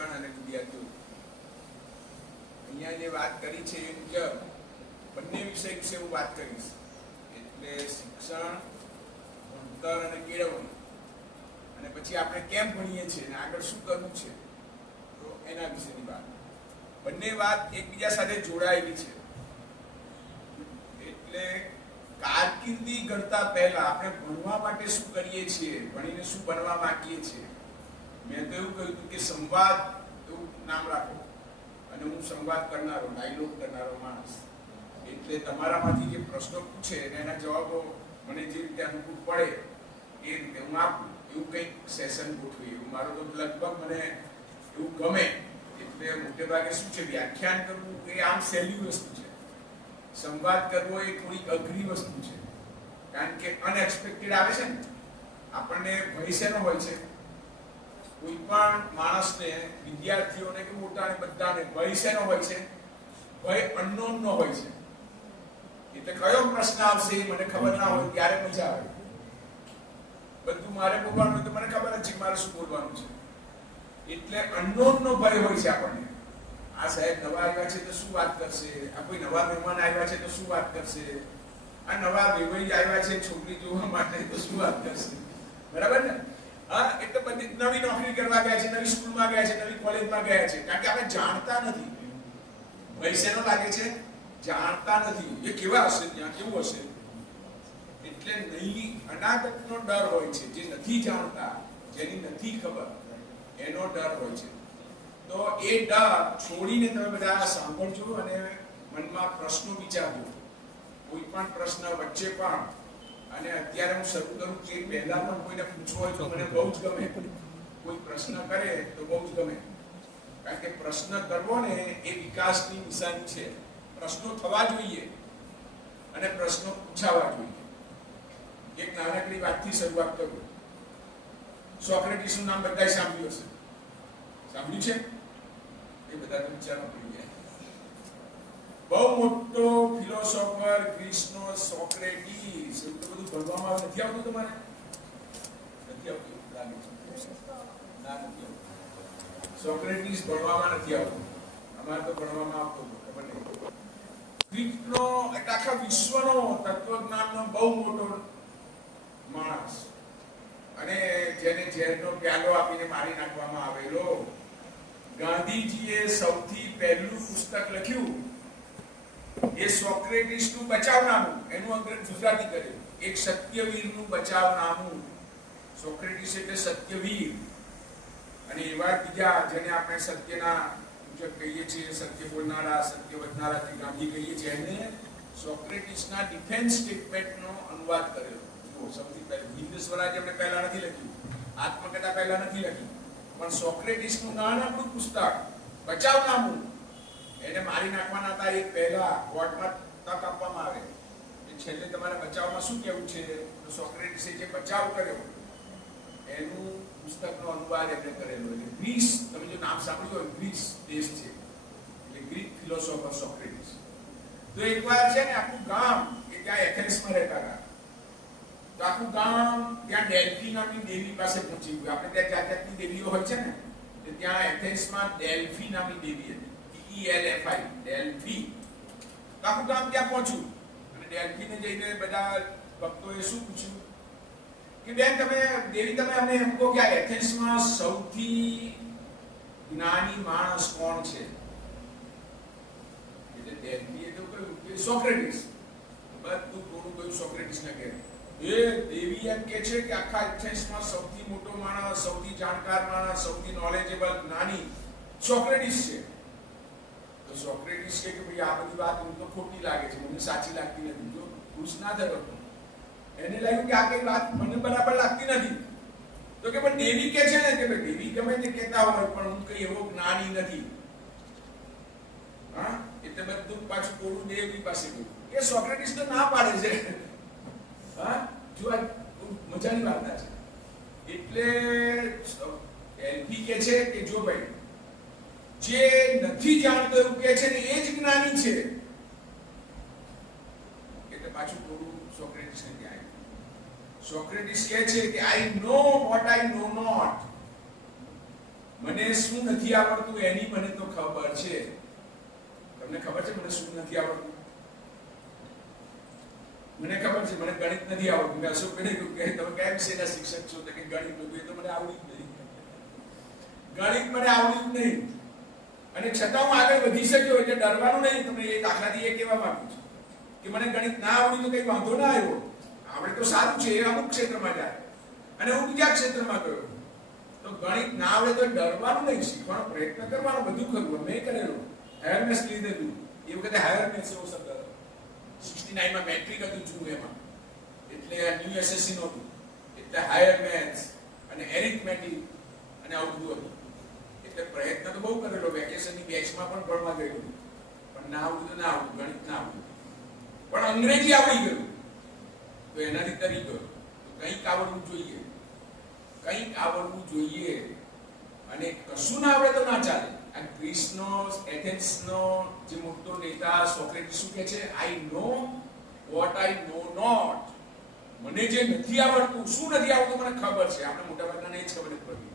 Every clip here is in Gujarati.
શિક્ષકગણ અને વિદ્યાર્થીઓ, અહીંયા જે વાત કરી છે એ મુજબ બંને વિષય વિશે હું વાત કરીશ. એટલે શિક્ષણ, ભણતર અને કેળવણી, અને પછી આપણે કેમ ભણીએ છીએ અને આગળ શું કરવું છે તો એના વિશેની વાત. બંને વાત એકબીજા સાથે જોડાયેલી છે. એટલે કારકિર્દી ઘડતા પહેલા આપણે ભણવા માટે શું કરીએ છીએ, ભણીને શું બનવા માંગીએ છીએ. મેં તો એવું કહ્યું કે સંવાદ એવું નામ રાખો, અને હું સંવાદ કરનારો, ડાયલોગ કરનારો માણસ. એટલે તમારામાંથી જે પ્રશ્નો પૂછે અને એના જવાબો મને જે રીતે અનુકૂળ પડે એ રીતે હું આપું, એવું કંઈક સેશન ગોઠવીએ. એવું મારો તો લગભગ મને એવું ગમે. એટલે મોટે ભાગે શું છે, વ્યાખ્યાન કરવું એ આમ સહેલી વસ્તુ છે, સંવાદ કરવો એ થોડીક અઘરી વસ્તુ છે. કારણ કે અનએક્સપેક્ટેડ આવે છે ને. આપણને ભય શેનો હોય છે, કોઈ પણ માણસને, વિદ્યાર્થીઓને કે મોટાને બધાને ભય શેનો હોય છે? ભય અનનોન નો હોય છે. એટલે કયો પ્રશ્ન આવશે એ મને ખબર ના હોય ત્યારે મજા આવે. બધું મારે બોલવાનું હોય તો મને ખબર જ છે મારે શું બોલવાનું છે. એટલે અનનોન નો ભય હોય છે આપણને. આ સાહેબ નવા આવ્યા છે તો શું વાત કરશે, આ કોઈ નવા મહેમાન આવ્યા છે તો શું વાત કરશે, આ નવા વેવાઈ આવ્યા છે છોકરી જોવા માટે તો શું વાત કરશે. બરાબર ને? હા, એટલે બધી નવી નોકરી કરવા ગયા છે, નવી સ્કૂલમાં ગયા છે, નવી કોલેજમાં ગયા છે. કારણ કે આપણે જાણતા નથી. ભય શેનો લાગે છે? જાણતા નથી. એ કેવા હશે, ત્યાં કેવું હશે. એટલે નહીં, અનાગતનો ડર હોય છે. જે નથી જાણતા, જેની નથી ખબર, એનો ડર હોય છે. તો એ ડર છોડીને તમે બધા સાંભળજો અને મનમાં પ્રશ્નો વિચારજો. કોઈ પણ પ્રશ્ન વચ્ચે પણ, અને અત્યારે હું શરૂ કરું તે પહેલા પણ કોઈને પૂછવો હોય તો મને બહુ જ ગમે. કોઈ પ્રશ્ન કરે તો બહુ જ ગમે. કારણ કે પ્રશ્ન કરવો ને એ વિકાસની નિશાની છે. પ્રશ્નો થવા જોઈએ અને પ્રશ્નો પૂછાવા જોઈએ. એક નાનકડી વાતથી શરૂઆત કરું. સોક્રેટીસનું નામ બધાએ સાંભળ્યું હશે. સાંભળ્યું છે? એ બધા તો વિચારવા પડી ગયા. બહુ મોટો ફિલોસોફર ગ્રીસનો સોક્રેટીસ. એવું તો બધું ભણવામાં આવે. નથી આવતું તમારે? નથી આવતું લાગે છે? ના, નથી આવતું. સોક્રેટીસ ભણવામાં નથી આવતું. અમારે તો ભણવામાં આવતું ખબર નહીં. ગ્રીકનો એટલે આખા વિશ્વનો તત્વજ્ઞાનનો બહુ મોટો માણસ, અને જેને ઝેરનો પ્યાલો આપીને મારી નાખવામાં આવેલો. ગાંધીજીએ સૌથી પહેલું પુસ્તક લખ્યું એ સોક્રેટીસનું બચાવનામું. એનું અંગ્રેજી ગુજરાતી કર્યું. એક સત્યવીરનું બચાવનામું. સોક્રેટીસ એટલે સત્યવીર. અને એવા બીજા જેને આપણે સત્યના કહીએ છીએ, સત્ય બોલનારા, સત્ય વધનારા, જે ગાંધી કહીએ છીએ, એને સોક્રેટીસના ડિફેન્સ સ્ટેટમેન્ટનો અનુવાદ કરેલો. સૌથી પહેલું હિન્દ સ્વરાજ એમણે પહેલા નથી લખ્યું, આત્મકથા પહેલા નથી લખી, પણ સોક્રેટીસનું નાનકડું પુસ્તક બચાવનામું. એને મારી નાખવાના હતા એ પહેલા કોર્ટમાં તક આપવામાં આવે કે છેલ્લે તમારે બચાવમાં શું કહેવું છે, તો સોક્રેટીસે જે બચાવ કર્યો એનું પુસ્તકનો અનુવાદ એમણે કરેલો. એટલે ગ્રીસ, તમે જો નામ સાંભળ્યું હોય, ગ્રીસ દેશ છે, એટલે ગ્રીક ફિલોસોફર સોક્રેટીસ. તો એકવાર છે ને આખું ગામ કે ત્યાં એથેન્સમાં રહેતા હતા, તો આખું ગામ ત્યાં ડેલ્ફી નામની દેવી પાસે પહોંચી ગયું. આપણે ત્યાં જાત જાતની દેવીઓ હોય છે ને, તો ત્યાં એથેન્સમાં ડેલ્ફી નામની દેવી હતી. DELFI, Delphi. તો આખું ગામ ત્યાં પહોંચ્યું અને ડેલ્ફીને જઈને બધા ભક્તોએ શું પૂછ્યું કે બેન તમે દેવી, તમે અમને એમ કહો કે આ એથેન્સમાં સૌથી જ્ઞાની માણસ કોણ છે? એટલે ડેલ્ફીએ તો કહ્યું કે સોક્રેટીસ. બધું થોડું કહ્યું સોક્રેટીસને કહે. એ દેવી એમ કે છે કે આખા એથેન્સમાં સૌથી મોટો માણસ, સૌથી જાણકાર માણસ, સૌથી નોલેજેબલ જ્ઞાની સોક્રેટીસ છે. તો સોક્રેટીસ કે ભાઈ આ બધી વાત મને તો ખોટી લાગે છે, મને સાચી લાગતી નથી. જો ખુશ ના થયો, એને લાગ્યું કે આ કઈ વાત મને બરાબર લાગતી નથી. તો કે પણ દેવી કે છે ને કે ભાઈ દેવી ગમે તે કહેતા હોય પણ હું કઈ એવો જ્ઞાની નથી. હા, એટલે બધું પાછું કોરું દેવી પાસે ગયું. એ સોક્રેટીસ તો ના પાડે છે. હા, જો આ મજાની વાત છે. એટલે એલપી કે છે કે જો ભાઈ જે નથી જાણતો એવું કે છે ને એ જ જ્ઞાની છે. એટલે પાછું થોડું સોક્રેટીસને ત્યાં આવ્યું. સોક્રેટીસ કહે છે કે આઈ know what I know not. મને શું નથી આવડતું એની મને તો ખબર છે. તમને ખબર છે મને શું નથી આવડતું? મને ખબર છે મને ગણિત નથી આવડતું. અશોક ભાઈ કહ્યું કે તમે કયા વિષયના શિક્ષક છો? તો કે ગણિત નું. એ તો મને આવડ્યું જ નહીં. ગણિત મને આવડ્યું જ નહીં અને છતાં હું આગળ વધી શક્યો. એટલે ડરવાનું નહીં. તમને એ દાખલાથી એ કહેવા માંગુ છું કે મને ગણિત ના આવડ્યું તો કઈ વાંધો ના આવ્યો. આપણે તો સારું છે. એ અમુક ક્ષેત્રમાં જાય અને હું બીજા ક્ષેત્રમાં ગયો. તો ગણિત ના આવડે તો ડરવાનું નહીં. શીખવાનો પ્રયત્ન કરવાનો. બધું કરવું. મેં કરેલું. હાયર મેથ્સ લીધેલું. એ વખતે હાયર મેથ્સ એવો શબ્દ હતો. 69 માં મેટ્રિક હતું જૂનું એમાં. એટલે ન્યુ એસએસસી નહોતું. એટલે હાયર મેથ્સ અને એરિથમેટિક અને આવું બધું હતું. એટલે પ્રયત્ન તો બહુ કરેલો. વેકેશનની બેચમાં પણ ભણવા ગયેલું. પણ ના આવડું તો ના આવડું. ગણિત ના આવડું. પણ અંગ્રેજી આવડી ગયું તો એનાથી તરી ગયો. કંઈક આવડવું જોઈએ. કંઈક આવડવું જોઈએ. અને કશું ના આવડે તો ના ચાલે. આ ગ્રીસનો એથેન્સનો જે મોટો નેતા સોક્રેટિસ શું કહે છે? I know what I know not. મને જે નથી આવડતું, શું નથી આવડતું મને ખબર છે. આપણે મોટા ભાગના જ ખબર નથી પડતી.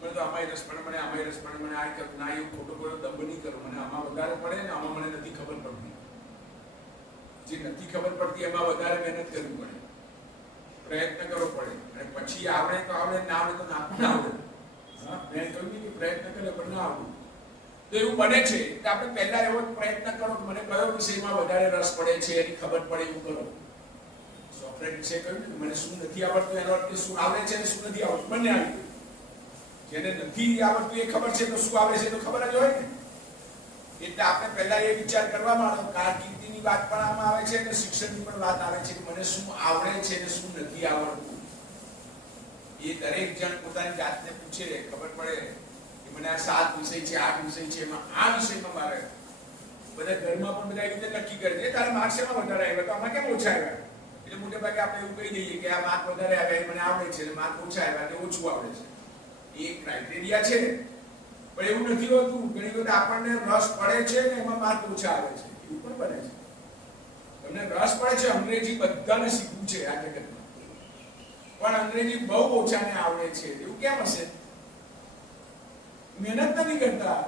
મને તો આમાં રસ પડે, મને આમાં રસ પડે, મને આ કરું ના, એવું ખોટો ખોટો દંભ નહીં કરું. મને આમાં વધારે પડે ને આમાં મને નથી ખબર પડતી. જે નથી ખબર પડતી એમાં વધારે મહેનત કરવી પડે, પ્રયત્ન કરવો પડે. અને પછી આવડે તો આવડે, ના આવડે તો ના પણ આવડે. હા, મેં કહ્યું કે પ્રયત્ન કરે પણ ના આવડે. તો એવું બને છે કે આપણે પહેલા એવો પ્રયત્ન કરો કે મને કયો વિષયમાં વધારે રસ પડે છે એની ખબર પડે એવું કરો. સોક્રેટિસે કહ્યું કે મને શું નથી આવડતું એનો અર્થ શું આવડે છે અને શું નથી આવડતું બંને આવી ગયું. જેને નથી આવડતું એ ખબર છે તો શું આવડે છે તો ખબર જ હોય ને. એટલે આપણે પહેલા એ વિચાર કરવા માંડો. કારકિર્દીની વાત પણ આમાં આવે છે અને શિક્ષણની પણ વાત આવે છે કે મને શું આવડે છે અને શું નથી આવડતું. એ દરેક જણ પોતાની જાતને પૂછે, ખબર પડે કે મને આ 7 વિષય છે, 8 વિષય છે, એમાં આ વિષયમાં મારે. બધા ઘરમાં પણ બધા એવી રીતે નક્કી કરે છે તારે માર્ક્સ એમાં વધારે આવ્યા તો આમાં કેમ ઓછા આવ્યા. એટલે મોટે ભાગે આપણે એવું કહી દઈએ કે આ માર્ક વધારે આવ્યા એ મને આવડે છે અને માર્ક ઓછા આવ્યા એટલે ઓછું આવડે છે. એ ક્રાઇટેરિયા છે. પણ એવું નથી હોતું. ઘણી વખત આપણને રસ પડે છે ને એમાં માર્ક ઓછા આવે છે. એવું પણ બને છે. તમને રસ પડે છે, અંગ્રેજી બધાને શીખવું છે આ જગતમાં, પણ અંગ્રેજી બહુ ઓછાને આવડે છે. એવું કેમ હશે? મહેનત નથી કરતા.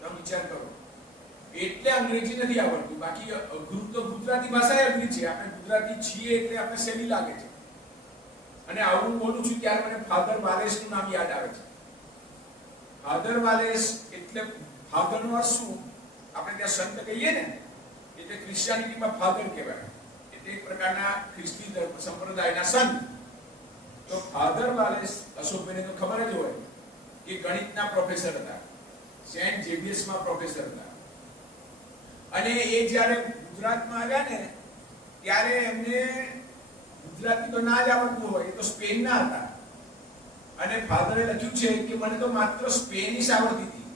તમે વિચાર કરો. એટલે અંગ્રેજી નથી આવડતું. બાકી અઘરું તો ગુજરાતી ભાષા અઘરી છે. આપણે ગુજરાતી છીએ એટલે આપણે સહેલી લાગે છે. અને આવું બોલું છું ત્યારે મને ફાધર વાલેસ નું નામ યાદ આવે છે. ફાધર વાલેસ એટલે ફાધર નો અર્થ શું? આપણે ત્યાં સંત કહીએ ને, એટલે ક્રિશ્ચિયાનિટીમાં ફાધર કહેવાય. એટલે એક પ્રકારના ખ્રિસ્તી ધર્મ સંપ્રદાયના સંત. તો ફાધર વાલેસ અશોકભાઈને તો ખબર જ હોય કે ગણિતના પ્રોફેસર હતા. સેન્ટ ઝેવિયર્સમાં પ્રોફેસર હતા. અને એ જ્યારે ગુજરાતમાં આવ્યા ને ત્યારે એમને ગુજરાતી તો ના જ આવડતું હોય. એ તો સ્પેનના હતા. અને ફાધરે લખ્યું છે કે મને તો માત્ર સ્પેનિશ આવડતી હતી,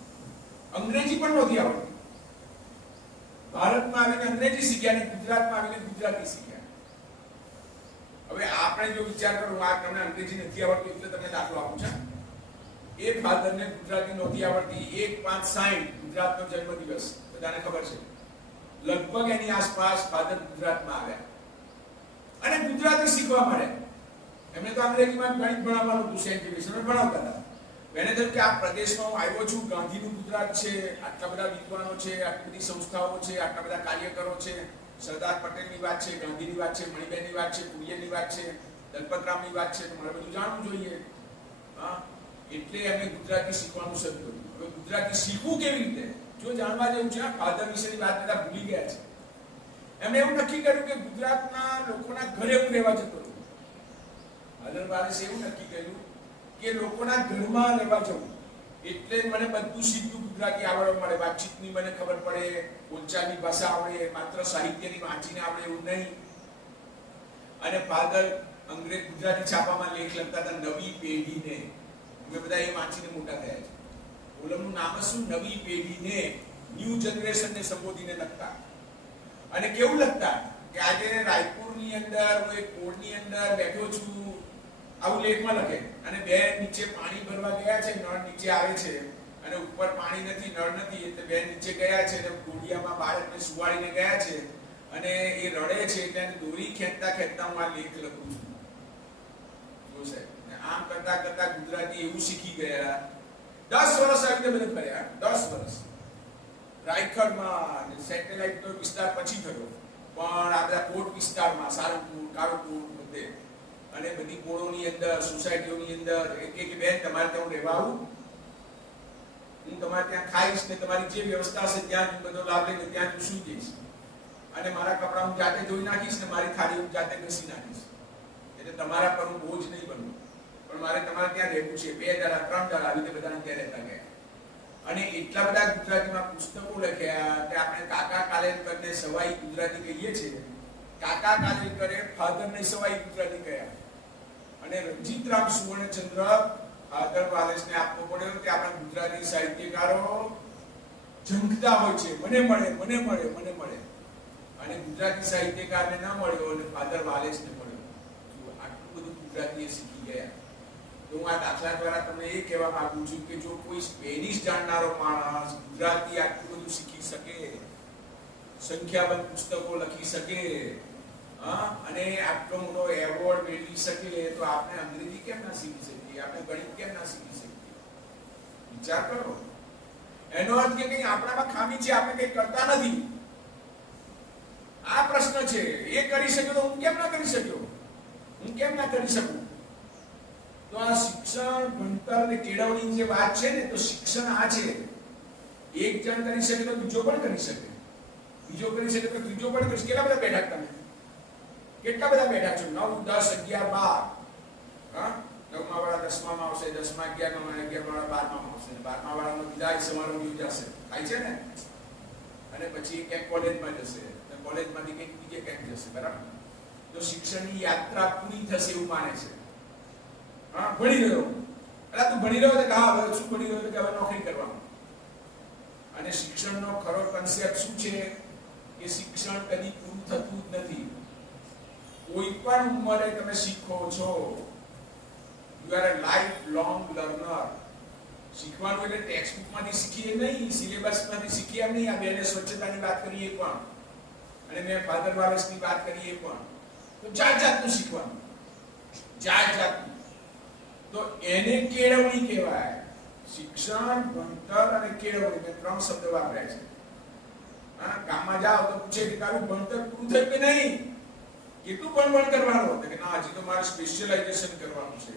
અંગ્રેજી પણ નહોતી આવડતી. ભારતમાં આવીને અંગ્રેજી શીખ્યા અને ગુજરાતમાં આવીને ગુજરાતી શીખ્યા. હવે આપણે જો વિચાર કરો, આ તમને અંગ્રેજી નથી આવડતું એટલે તમને દાખલો આપું છું. એ ફાધરને ગુજરાતી નહોતી આવડતી. 1/5/60 ગુજરાતનો જન્મદિવસ બધાને ખબર છે. લગભગ એની આસપાસ ફાધર ગુજરાતમાં આવ્યા અને ગુજરાતી શીખવા માંડ્યા. એમને તો અંગ્રેજીમાં ગણિત ભણાવવાનું હતું. સેન્ટ ઝેવિયર્સમાં ભણાવતા હતા. એને થયું કે આ પ્રદેશમાં હું આવ્યો છું, ગાંધીનું ગુજરાત છે, આટલા બધા વિદ્વાનો છે, આટલી બધી સંસ્થાઓ છે, આટલા બધા કાર્યકરો છે, સરદાર પટેલની વાત છે, ગાંધીની વાત છે, મણિબેનની વાત છે, કુરિયનની વાત છે, દલપતરામની વાત છે, તો મારે બધું જાણવું જોઈએ. હા, એટલે એમને ગુજરાતી શીખવાનું શરૂ કર્યું. હવે ગુજરાતી શીખવું કેવી રીતે જો જાણવા જેવું છે. ફાધર વિશેની વાત બધા ભૂલી ગયા છે. એમણે એવું નક્કી કર્યું કે ગુજરાતના લોકોના ઘરે હું રહેવા જતો રહું. ફાધર વાલેસે એવું નક્કી કર્યું કે લોકોના ઘરમાં રહેવા જવું. એટલે મને બધું સીધું ગુજરાતી આવડવા મળે. વાતચીતની મને ખબર પડે, બોલચાલની ભાષા આવડે, માત્ર સાહિત્યની વાંચીને આવડે એવું નહીં. અને ફાધર અંગ્રેજ ગુજરાતી છાપામાં લેખ લખતા હતા નવી પેઢીને. અમે બધા એ વાંચીને મોટા થયા છે. કોલમનું નામ શું? નવી પેઢીને, ન્યૂ જનરેશનને સંબોધીને લખતા. અને કેવું લખતા કે આજે રાયપુરની અંદર હું એક કોળની અંદર બેઠો છું, આવું લેખમાં લખે. અને બે નીચે પાણી ભરવા ગયા છે, નળ નીચે આવે છે અને ઉપર પાણી નથી, નળ નથી, એટલે બે નીચે ગયા છે અને કોડિયામાં બાળકને સુવાડીને ગયા છે અને એ રડે છે એટલે દોરી ખેંચતા ખેંચતા હું આ લેખ લખું છું. જો સાહેબ, આમ કરતા કરતા ગુજરાતી એવું શીખી ગયા. 10 વર્ષ આવી રીતે બધે ફર્યા. 10 વર્ષ રાયખડમાં સેટેલાઇટનો વિસ્તાર પછી થયો, પણ આ બધા કોટ વિસ્તારમાં સારંગપુર, કાળુપુર બધે અને બધી કોળોની અંદર, સોસાયટીઓની અંદર એક બેન તમારે ત્યાં રહેવા આવું, હું તમારે ત્યાં ખાઈશ ને તમારી જે વ્યવસ્થા છે ત્યાં જ બધો લાભ લઈને ત્યાં જ સુઈ જઈશ અને મારા કપડા હું જાતે ધોઈ નાખીશ ને મારી થાળી હું જાતે ઘસી નાખીશ. એટલે તમારા પર હું બોજ નહીં બનવું, પણ મારે તમારે ત્યાં રહેવું છે. 2 દાડા 3 દાડા આવી રીતે બધાને ત્યાં રહેતા ગયા અને એટલા બધા ગુજરાતીમાં પુસ્તકો લખ્યા કે આપણે કાકા કાલેલકરને સવાઈ ગુજરાતી કહીએ છીએ. કાકા કાલેલકરે ફાધરને સવાઈ ગુજરાતી કહ્યા અને રણજીતરામ સુવર્ણચંદ્ર ફાધર વાલેસને આપવો પડ્યો કે આપણા ગુજરાતી સાહિત્યકારો ઝંખતા હોય છે, મને મળે મને મળે મને મળે, અને ગુજરાતી સાહિત્યકારને ન મળ્યો અને ફાધર વાલેસને મળ્યો. આટલું બધું ગુજરાતીએ શીખી ગયા. તો હું આ દાખલા દ્વારા તમને એ કહેવા માંગુ છું કે જો કોઈ સ્પેનિશ જાણનારો માણસ ગુજરાતી આટલું બધું શીખી શકે, સંખ્યાબંધ પુસ્તકો લખી શકે અને આટલો મોટો એવોર્ડ મેળવી શકે, તો આપણે અંગ્રેજી કેમ ના શીખી શકીએ? આપણે ગણિત કેમ ના શીખી શકીએ? વિચાર કરો. એનો અર્થ કે કંઈ આપણામાં ખામી છે, આપણે કંઈ કરતા નથી. આ પ્રશ્ન છે. એ કરી શક્યો તો હું કેમ ના કરી શક્યો? હું કેમ ના કરી શકું? તો આ શિક્ષણ, ભણતર અને કેળવણી જે વાત છે ને, તો શિક્ષણ આ છે. એક જણ કરી શકે તો બીજો પણ કરી શકે, બીજો કરી શકે તો ત્રીજો પણ કરી શકે. કેટલા બધા બેઠા તમે? કેટલા બધા બેઠા છો? 9, 10, 11, 12. હા, 9મા વાળા 10મામાં આવશે, 10મા 11મા, 11મા વાળા 12મામાં આવશે, 12મા વાળાનો વિદાય સમારોહ યોજાશે. થાય છે ને? અને પછી ક્યાંક કોલેજમાં જશે, કોલેજમાંથી કંઈક બીજે ક્યાંક જશે. બરાબર? તો શિક્ષણની યાત્રા પૂરી થશે એવું માને છે. હા, ભણી રહ્યો. એટલે તું ભણી રહ્યો તો હા, હવે શું ભણી રહ્યો તો કે હવે નોકરી કરવાનું. અને શિક્ષણનો ખરો કન્સેપ્ટ શું છે કે શિક્ષણ કદી પૂરું થતું જ નથી. કોઈ પણ ઉંમરે તમે શીખો છો. You are a life long learner. શીખવાનું એટલે ટેક્સ્ટ બુકમાંથી શીખીએ નહીં, સિલેબસમાંથી શીખીએ નહીં. આ બેને સ્વચ્છતાની વાત કરીએ પણ, અને મેં ફાધર વાલેસની વાત કરીએ પણ, તો જાત જાતનું શીખવાનું, જાત જાતનું. તો એને કેળવણી કહેવાય. શિક્ષણ, ભણતર અને કેળવણી, મેં 3 શબ્દ વાપર્યા છે. હા, ગામમાં જાઓ તો પૂછે કે તારું ભણતર પૂરું થયું કે નહીં? કેટલું ભણતર કરવાનું? તો કે ના, હજી તો મારે સ્પેશિયલાઇઝેશન કરવાનું છે.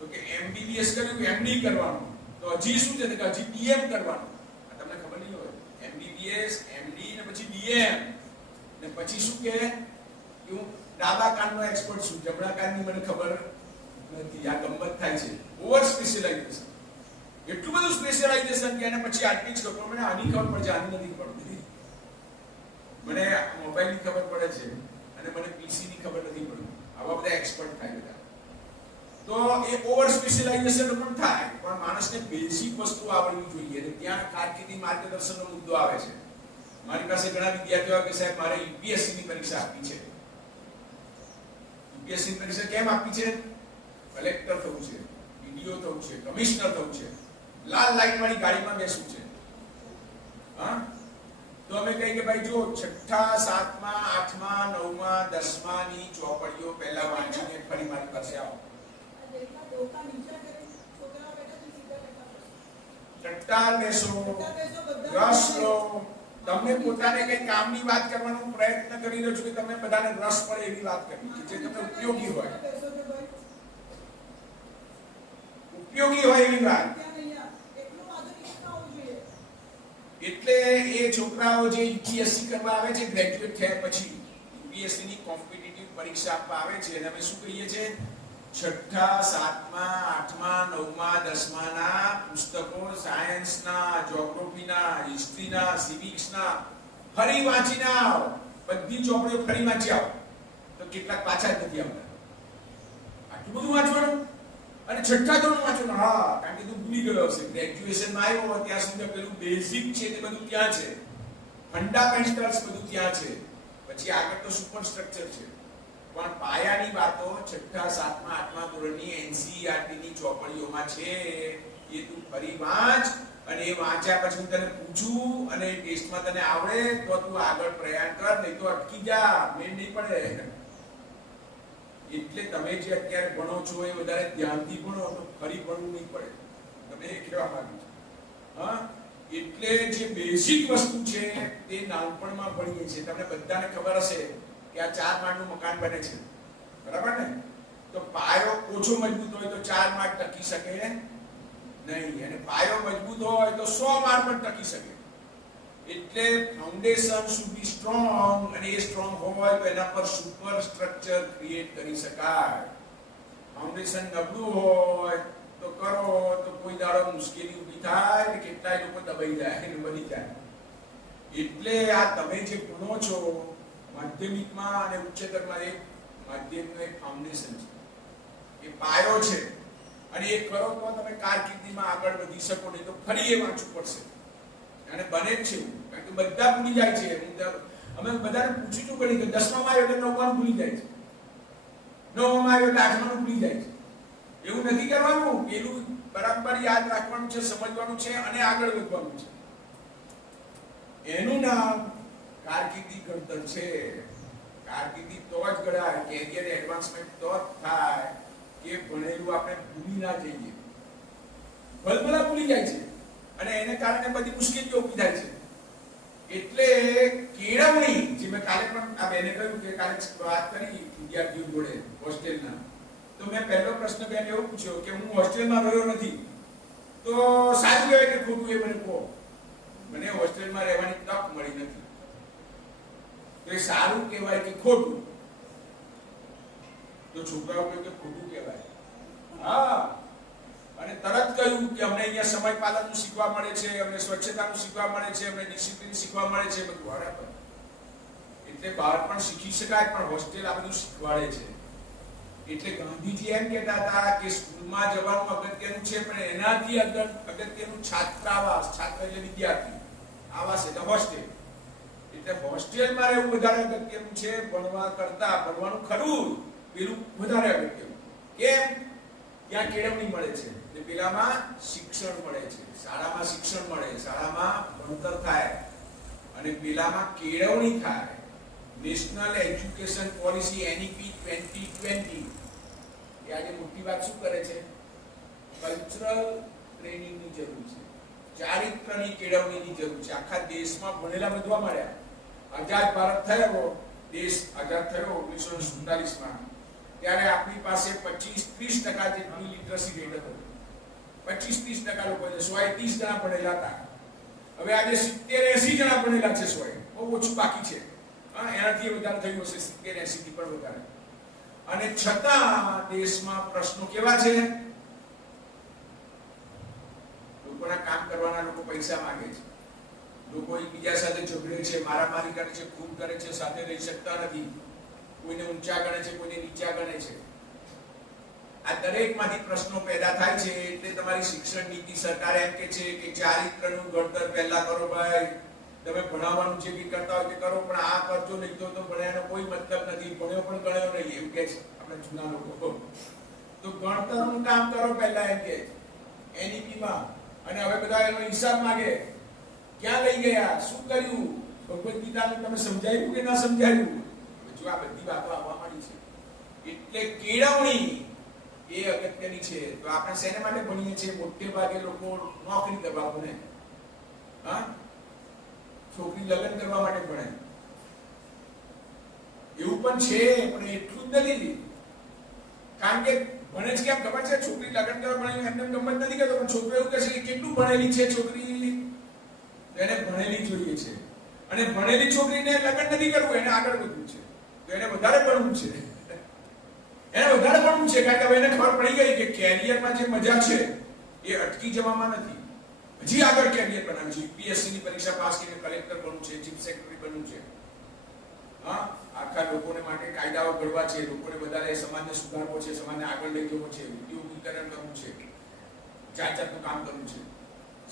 તો કે MBBS કર્યું કે MD કરવાનું? તો હજી શું છે? કે હજી DM કરવાનું. તમને ખબર નહીં હોય. MBBS, MD ને પછી DM ને પછી શું કે હું ડાબા કાનનો એક્સપર્ટ છું, જમણા કાનની મને ખબર નથી. આ ગંમત થાય છે. ઓવર સ્પેશિયલાઇઝેશન, એટલું બધું સ્પેશિયલાઇઝેશન કે અને પછી આટલી જ ખબર. મને આની ખબર પડે છે, આની નથી પડતી. મને મોબાઈલની ખબર પડે છે અને મને PC ની ખબર નથી પડતી. આવા બધા એક્સપર્ટ થાય બધા. તો એ ઓવર સ્પેશિયલાઇઝેશન પણ થાય, પણ માણસને બેઝિક વસ્તુ આવડવી જોઈએ. અને ત્યાં કારકિર્દી માર્ગદર્શનનો મુદ્દો આવે છે. મારી પાસે ઘણા વિદ્યાર્થીઓ કે સાહેબ મારે UPSC ની પરીક્ષા આપવી છે. UPSC ની પરીક્ષા કેમ આપવી છે? કલેક્ટર થવું છે, PDO થવું છે, કમિશનર થવું છે, લાલ લાઈન વાળી ગાડીમાં બેસવું છે. હા, તો અમે કહીએ કે ભાઈ જો 6ઠા, 7મા, 8મા, 9મા, 10મા ની ચોપડીઓ પહેલા વાંચીને ફરી મારી પાસે આવો. ચટ્ટાર બેસો, રસ લો. તમને પોતાને કઈ કામની વાત કરવાનો પ્રયત્ન કરી રહ્યો છું કે તમને બધાને રસ પડે એવી વાત કરવી છે, જે તમને ઉપયોગી હોય, ઉપયોગી હોય એવી વાત. એટલે એ છોકરાઓ જે UPSC કરવા આવે છે, ગ્રેજ્યુએટ થયા પછી UPSC ની કોમ્પિટિટિવ પરીક્ષા આપવા આવે છે, અને અમે શું કહીએ છીએ? 6ઠા, 7મા, 8મા, 9મા, 10મા ના પુસ્તકો, સાયન્સના, જ્યોગ્રાફીના, હિસ્ટ્રીના, સિવિક્સના ફરી વાંચીને આવો. બધી ચોપડીઓ ફરી વાંચી આવો. તો કેટલાક પાછા જ નથી આવતા. આટલું બધું વાંચવાનું અને 6ઠા ધોરણ વાંચવાનું. હા, કારણ કે તું ભૂલી ગયો હશે. ગ્રેજ્યુએશનમાં આવ્યો ત્યાં સુધી પેલું બેઝિક છે તે બધું ત્યાં છે, ફંડામેન્ટલ્સ બધું ત્યાં છે, પછી આગળ તો સુપર સ્ટ્રક્ચર છે. પણ પાયાની વાતો 6ઠા, 7મા, 8મા ધોરણની NCERT ની ચોપડીઓમાં છે. એ તું ફરી વાંચ, અને એ વાંચ્યા પછી હું તને પૂછું અને ટેસ્ટમાં તને આવડે તો તું આગળ પ્રયાણ કર, નહીં તો અટકી જા, મેળ નહીં પડે. એટલે તમે જે અત્યારે ભણો છો એ વધારે ધ્યાનથી ભણો તો ફરી ભણવું નહીં પડે. તમે એ કહેવા માંગુ છો. હા, એટલે જે બેઝિક વસ્તુ છે તે નાનપણમાં ભણીએ છીએ. તમને બધાને ખબર હશે કે આ 4 માળનું મકાન બને છે, બરાબર ને? તો પાયો ઓછો મજબૂત હોય તો 4 માળ ટકી શકે નહીં, અને પાયો મજબૂત હોય તો 100 માળ પણ ટકી શકે. એટલે ફાઉન્ડેશન શુડ બી સ્ટ્રોંગ, અને એ સ્ટ્રોંગ હોય તો એના પર સુપર સ્ટ્રક્ચર ક્રિએટ કરી શકાય. ફાઉન્ડેશન નબળું હોય તો કરો તો કોઈ દાડો મુશ્કેલી ઊભી થાય ને કેટલાય લોકો દબાઈ જાય અને બની જાય. એટલે આ તમે જે ભણો છો માધ્યમિકમાં અને ઉચ્ચતરમાં, એક માધ્યમનું એક ફાઉન્ડેશન છે, એ પાયો છે, અને એ કરો તો તમે કારકિર્દીમાં આગળ વધી શકો. નહીં તો ફરી એ વાંચવું પડશે. અને બને જ છે કારણ કે બધા ભૂલી જાય છે. અમે બધાને પૂછ્યું પડી કે 10માં આવ્યો એટલે 9માં ભૂલી જાય છે, 9માં આવ્યો એટલે 8માં ભૂલી જાય છે. એવું નથી કરવાનું. પેલું બરાબર યાદ રાખવાનું છે, સમજવાનું છે અને આગળ વધવાનું છે. એનું નામ કારકિર્દી ઘડતર છે. કારકિર્દી તો જ ઘડાય, કેરિયર એડવાન્સમેન્ટ તો જ થાય કે ભણેલું આપણે ભૂલી ના જઈએ. ભલભલા ભૂલી જાય છે અને એને કારણે બધી મુશ્કેલીઓ ઊભી થાય છે. એટલે કેળવણી, જે મેં કાલે પણ આ બેને કહ્યું કે કાલે વાત કરી વિદ્યાર્થીઓ જોડે હોસ્ટેલના, તો મેં પહેલો પ્રશ્ન બેન એવો પૂછ્યો કે હું હોસ્ટેલમાં રહ્યો નથી તો સાચું કહેવાય કે ખોટું, એ મને કહો. મને હોસ્ટેલમાં રહેવાની તક મળી નથી તો એ સારું કહેવાય કે ખોટું? તો છોકરાઓ કહ્યું કે ખોટું કહેવાય. હા, અને તરત કહ્યું કે અમને અહીંયા સમય પાલનનું શીખવા મળે છે, અમને સ્વચ્છતાનું શીખવા મળે છે, અમને ડિસિપ્લિન શીખવા મળે છે, બધું બરાબર. એટલે બહાર પણ શીખી શકાય, પણ હોસ્ટેલ આ બધું શીખવાડે છે. એટલે ગાંધીજી એમ કહેતા હતા કે સ્કૂલમાં જવાનું અગત્યનું છે, પણ એનાથી અગત્યનું છાત્રાવાસ, છાત્ર એટલે વિદ્યાર્થી, આવાસ એટલે હોસ્ટેલ. એટલે હોસ્ટેલમાં રહેવું વધારે અગત્યનું છે ભણવા કરતા. ભણવાનું ખરું, પેલું વધારે અગત્યનું. કેમ? ત્યાં કેળવણી મળે છે, પેલામાં શિક્ષણ મળે છે. શાળામાં શિક્ષણ મળે, શાળામાં ભણતર થાય, અને પેલામાં કેળવણી થાય. નેશનલ એજ્યુકેશન પોલિસી એનઈપી 2020 એ આજે મોટી વાત શું કરે છે? કલ્ચરલ ટ્રેનિંગની જરૂર છે, ચારિત્રની કેળવણીની જરૂર છે. આખા દેશમાં ભણેલા વધવા માંડ્યા. આઝાદ ભારત થયો, દેશ આઝાદ થયો 1947માં, ત્યારે આપણી પાસે 25-30% જેટલી લિટરસી રેટ હતો. 25-30% લોકો, 130 જણા ભણેલા હતા. હવે આજે 70-80 જણા ભણેલા છે. 100 બહુ ઓછું બાકી છે. એનાથી વધારે થયું હશે, 70-80 થી પણ વધારે. અને છતાં દેશમાં પ્રશ્નો કેવા છે? લોકોના કામ કરવાના લોકો પૈસા માંગે છે, લોકો એકબીજા સાથે ઝઘડે છે, મારામારી કરે છે, ખૂન કરે છે, સાથે રહી શકતા નથી, કોઈને ઊંચા ગણે છે, કોઈને નીચા ગણે છે. આ દરેકમાંથી પ્રશ્નો પેદા થાય છે. એટલે તમારી શિક્ષણ નીતિ સરકાર એમ કે છે કે ચારિત્રનું ઘડતર પહેલા કરો ભાઈ. તમે ભણાવવાનું જે બી કરતા હોય તે કરો, પણ આ કરજો નહીં તો ભણ્યાનો કોઈ મતલબ નથી, ભણ્યો પણ ગણ્યો નહીં, એમ કે છે આપણે જૂના લોકો. તો ગણતરનું કામ કરો પહેલા, એમ કે એનઈપીમાં. અને હવે બધા એનો હિસાબ માંગે, ક્યાં લઈ ગયા, શું કર્યું, ભગવદ ગીતાનું તમે સમજાયું કે ના સમજાયું. જો આ બધી વાતો આવવા માંડી છે. એટલે કેળવણી એ અગત્યની છે. તો આપણે શેને માટે ભણીએ છીએ? મોટે ભાગે લોકો નોકરી કરવા ભણે. હા, છોકરી લગ્ન કરવા માટે ભણે. એવું પણ છે, પણ એટલું જ નથી. કારણ કે ભણે છે કેમ ખબર છે? છોકરી લગ્ન કરવા ભણે એમને ગમત નથી કરતો, પણ છોકરો એવું કહે છે કે કેટલું ભણેલી છે છોકરી, એને ભણેલી જોઈએ છે. અને ભણેલી છોકરીને લગ્ન નથી કરવું, એને આગળ વધવું છે, તો એને વધારે ભણવું છે. એને વધારે ભણવું છે, કારણ કે હવે એને ખબર પડી ગઈ કે કેરિયરમાં જે મજા છે એ અટકી જવામાં નથી. હજી આગળ કેરિયર બનાવવું છે. યુપીએસસી ની પરીક્ષા પાસ કરીને કલેક્ટર બનવું છે, ચીફ સેક્રેટરી બનવું છે. હા, આખા લોકોને માટે કાયદાઓ ઘડવા છે, લોકોને બધાને સમાજને સુધારવો છે, સમાજને આગળ લઈ જવો છે, ઉદ્યોગીકરણ કરવું છે, જાતનું કામ કરવું છે,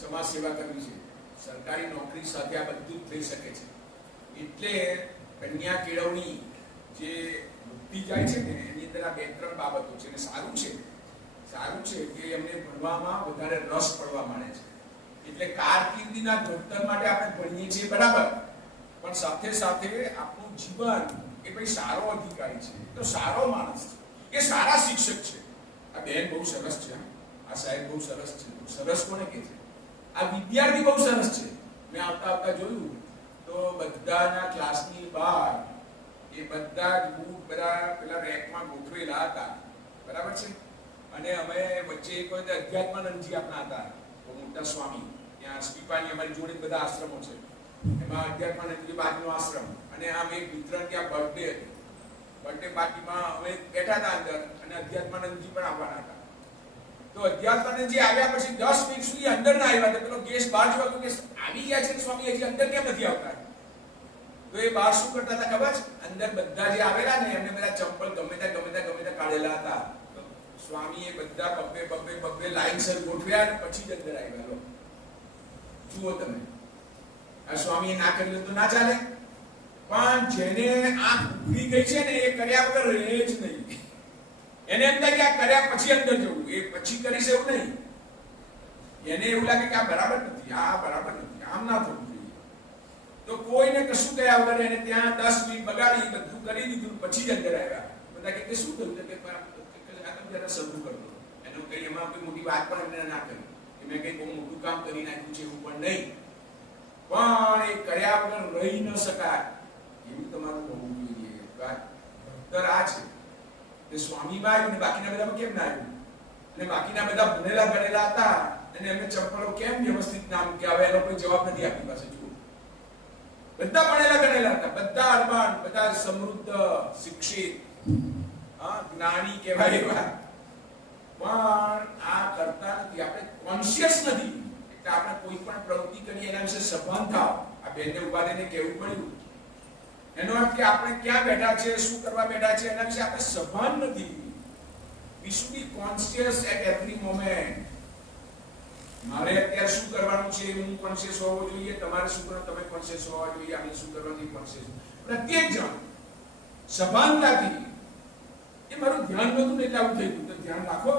સમાજ સેવા કરવી છે. સરકારી નોકરી સાથે આ બધું જ થઈ શકે છે. એટલે કન્યા કેળવણી જે વધતી જાય છે ને, એની અંદર આ 2-3 બાબતો છે. અને સારું છે કે એમને ભણવામાં વધારે રસ પડવા માંડે છે. એટલે કારકિર્દીના ઘડતર માટે આપણે ભણીએ છીએ બરાબર, પણ સાથે સાથે આપણું જીવન એ ભાઈ સારો અધિકારી છે, તો સારો માણસ છે, એ સારા શિક્ષક છે. આ બેન બહુ સરસ છે, આ સાહેબ બહુ સરસ છે. સરસ કોને કહે છે? આ વિદ્યાર્થી બહુ સરસ છે. મેં આવતા જોયું તો બધાના ક્લાસની બહાર એ બધા જ બુક બધા પેલા રેકમાં ગોઠવેલા હતા, બરાબર છે. અને અમે વચ્ચે કોઈ અધ્યાત્માનંદજી આપણા હતા, મોટા સ્વામી, ત્યાં સ્પીપાની અમારી જોડે બધા આશ્રમો છે, એમાં અધ્યાત્માનંદજી બાજુનો આશ્રમ. અને આમ એક મિત્ર ત્યાં બર્થડે હતી, બર્થડે પાર્ટીમાં અમે બેઠા હતા અંદર, અને અધ્યાત્માનંદજી પણ આવવાના હતા. તો અધ્યાત્માનંદજી આવ્યા પછી 10 મિનિટ સુધી અંદર ના આવ્યા. તો પેલો ગેસ બહાર જોવા કે આવી ગયા છે સ્વામી, હજી અંદર કેમ નથી આવતા? તો એ બહાર શું કરતા હતા ખબર છે? અંદર બધા જે આવેલા ને એમને બધા ચંપલ ગમે ત્યાં કાઢેલા હતા. સ્વામી એ બધા બબ્બે લાઈનસર ગોઠવ્યા અને પછી જ અંદર આવ્યા. લો જુઓ તમે, આ સ્વામીએ ના કર્યું તો ના ચાલે, પણ જેને આંખ ઉઘડી ગઈ છે ને એ કર્યા વગર રહે જ નહીં. એને એમ થાય કે આ કર્યા પછી અંદર જવું, એ પછી કરીશ એવું નહીં. એને એવું લાગે કે આ બરાબર નથી, આ બરાબર નથી, આમ ના થવું જોઈએ. તો કોઈને કશું કયા વગર એને ત્યાં 10 મિનિટ બગાડી બધું કરી દીધું, પછી જ અંદર આવ્યા. બધા કે શું થયું? કે આ તમે જરા શરૂ કરો. એનું કઈ એમાં કોઈ મોટી વાત પણ એમને ના કરી કે મેં કઈ બહુ મોટું કામ કરી નાખ્યું છે, એવું પણ નહીં. પણ એ કર્યા વગર રહી ન શકાય એવું તમારું હોવું જોઈએ. ડોક્ટર આ છે તે સ્વામીમાં આવ્યું ને બાકીના બધામાં કેમ ના આવ્યું? અને બાકીના બધા ભણેલા ગણેલા હતા અને એમને ચંપલો કેમ વ્યવસ્થિત નામ કે હવે એ લોકો જવાબ નથી આપી પાસે. જુઓ, બધા ભણેલા ગણેલા હતા, બધા અરબાન, બધા સમૃદ્ધ, શિક્ષિત, જ્ઞાની કહેવાય એવા, પણ આ કરતા નથી. આપણે કોન્શિયસ નથી એટલે આપણે કોઈ પણ પ્રવૃત્તિ કરીએ એના વિશે સભાન થાવ. આ બેનને ઉભા થઈને કહેવું પડ્યું. એનો અર્થ કે આપણે ક્યાં બેઠા છે, શું કરવા બેઠા છે એના વિશે આપણે સભાન નથી. We should be conscious at every moment. મારે અત્યારે શું કરવાનું છે હું કોન્શિયસ હોવો જોઈએ, તમારે શું કરવાનું તમે કોન્શિયસ હોવા જોઈએ, આપણે શું કરવાનું કોન્શિયસ. પ્રત્યેક જણ સભાનતાથી, એ મારું ધ્યાન નહોતું ને એટલે આવું થઈ ગયું, તો ધ્યાન રાખો.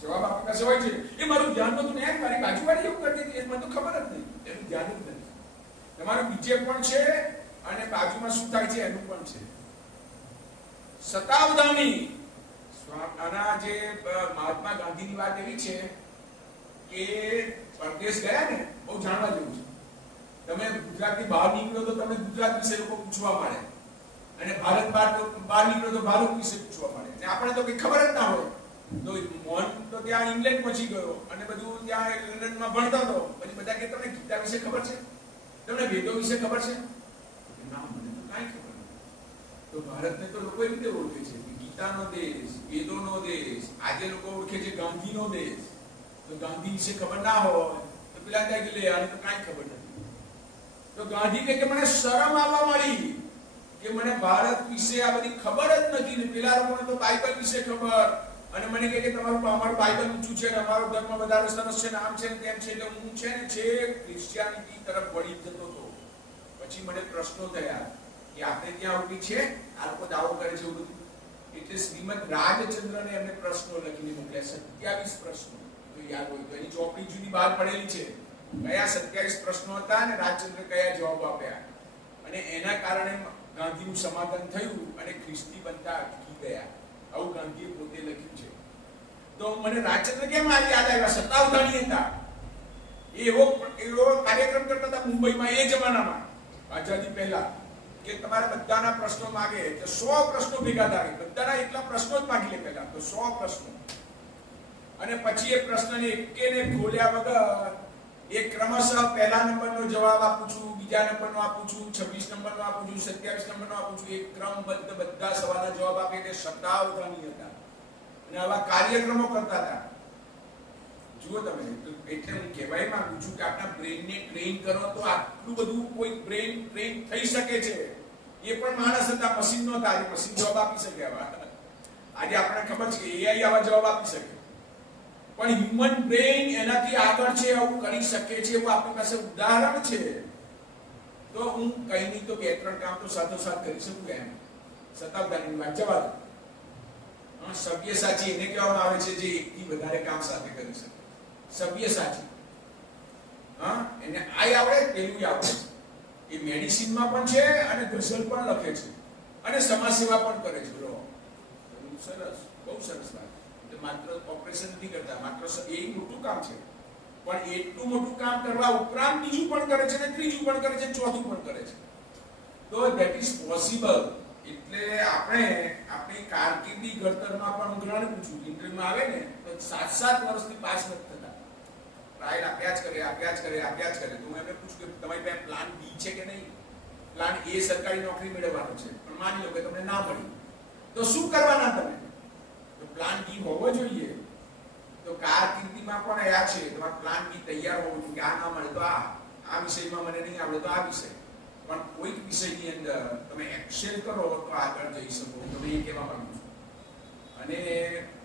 જવાબ આપણી પાસે હોય છે, એ મારું ધ્યાન નહોતું ને મારી બાજુવાળી એવું કરતી હતી, મને તો ખબર જ નહીં, એનું ધ્યાન જ નથી. તમારું બીજે પણ છે અને બાજુમાં શું થાય છે એનું પણ છે. શતાવધાની આના જે મહાત્મા ગાંધીની વાત એવી છે કે પરદેશ ગયા ને બહુ જાણવા જેવું છે. તમે ગુજરાતની બહાર નીકળો તો તમે ગુજરાત વિશે લોકો પૂછવા માંડે, અને ભારત બહાર નીકળો તો ભારત વિશે પૂછવા માંડે. અને આપણે તો કઈ ખબર જ ના હોય. તો મોહન તો ત્યાં ઇંગ્લેન્ડ પહોંચી ગયો અને બધું ત્યાં લંડનમાં ભણતો હતો. પછી બધા કે તમને ગીતા વિશે ખબર છે, તમને વેદો વિશે ખબર છે? ના, મને તો કાંઈ ખબર નથી. તો ભારતને તો લોકો એવી રીતે ઓળખે છે, ગીતાનો દેશ, વેદોનો દેશ. આજે લોકો ઓળખે છે ગાંધીનો દેશ. તો ગાંધી વિશે ખબર ના હોય તો પેલા કહે કે લે આને તો કાંઈ ખબર નથી. તો ગાંધી કહે કે મને શરમ આવવા મળી કે મને ભારત વિશે આ બધી ખબર જ નથી ને પેલા લોકોને તો બાઇબલ વિશે ખબર. અને મને કહે કે તમારું અમારું બાઇબલ ઊંચું છે ને અમારો ધર્મ વધારે સરસ છે ને આમ છે ને તેમ છે. એટલે હું છે ને છે ક્રિશ્ચિયાનિટી તરફ વળી જતો હતો. પછી મને પ્રશ્નો થયા કે આપણે ત્યાં ઉભી છે આ લોકો દાવો કરે છે એવું બધું. એટલે શ્રીમદ રાજચંદ્રને એમને પ્રશ્નો લખીને મોકલ્યા, 27 પ્રશ્નો. જો યાદ હોય તો એની ચોપડી જુદી બહાર પડેલી છે, કયા 27 પ્રશ્નો હતા અને રાજચંદ્ર કયા જવાબ આપ્યા. અને એના કારણે ગાંધીનું સમાધાન થયું અને ખ્રિસ્તી બનતા અટકી ગયા. આવું ગાંધીએ પોતે લખ્યું છે. તો મને રાજચંદ્ર કેમ યાદ આવ્યા? શતાવધાની હતા. એવો કાર્યક્રમ કરતા હતા મુંબઈમાં એ જમાનામાં, આઝાદી પહેલા, કે તમારા બધાના પ્રશ્નો માંગે તો 100 પ્રશ્નો ભેગા થાય, બધાના એટલા પ્રશ્નો જ માંગી લે પહેલા તો 100 પ્રશ્નો. અને પછી એ પ્રશ્નને એકેને ખોલ્યા વગર એ ક્રમશઃ પહેલા નંબરનો જવાબ આપું છું, બીજા નંબરનો આપું છું, 26 નંબરનો આપું છું, 27 નંબરનો આપું છું. એક ક્રમબદ્ધ બધા સવાલના જવાબ આપે. તે શતાવધાની હતા અને આવા કાર્યક્રમો કરતા હતા. જુઓ તમે, એટલે હું કહેવાય માંગુ છું કે આપણા બ્રેનને ટ્રેન કરો તો આટલું બધું કોઈ બ્રેન ટ્રેન થઈ શકે છે. એ પણ માણસ હતા, મશીન નહોતા. આજે મશીન જવાબ આપી શકે. આજે આપણને ખબર છે કે એઆઈ આવા જવાબ આપી શકે, પણ હ્યુમન બ્રેન એનાથી આગળ છે, આવું કરી શકે છે, એવું આપણી પાસે ઉદાહરણ છે. તો હું કઈ નહીં તો 2-3 કામ તો સાથોસાથ કરી શકું. એમ શતાબ્દાની વાત જવા દો. સભ્યસાચી એને કહેવામાં આવે છે જે એકથી વધારે કામ સાથે કરી શકે. સભ્યસાચી, એને આ આવડે પેલું આવડે છે. એ મેડિસિનમાં પણ છે અને ગઝલ પણ લખે છે અને સમાજ સેવા પણ કરે છે. સરસ, બહુ સરસ વાત. એટલે માત્ર ઓપરેશન નથી કરતા, માત્ર એ મોટું કામ છે, પણ એટલું મોટું કામ કરવા ઉપરાંત બીજું પણ કરે છે ને ત્રીજું પણ કરે છે, ચોથું પણ કરે છે. તો that is possible. એટલે આપણે આપણી કારકિર્દી ઘડતરમાં પણ ઘણા પૂછ્યું, ઇન્ટરવ્યુમાં આવે ને તો 7-7 વર્ષથી પાસ નથી થતા, ટ્રાયલ આપ્યા જ કરે. તો હું એમને પૂછું કે તમારી પાસે પ્લાન બી છે કે નહીં? પ્લાન એ સરકારી નોકરી મેળવવાનો છે, પણ માની લો કે તમને ના મળી, તો શું કરવાના તમે? તો પ્લાન બી હોવો જોઈએ. તો કારકિર્દીમાં પણ આ છે, તમારો પ્લાન બી તૈયાર હોવો જોઈએ કે આ ના મળે તો આ વિષયમાં મને નહીં આવડે તો આ વિષય, પણ કોઈક વિષયની અંદર તમે એક્સેલ કરો તો આગળ જઈ શકો. તમે એ કહેવા માંગુ છો. અને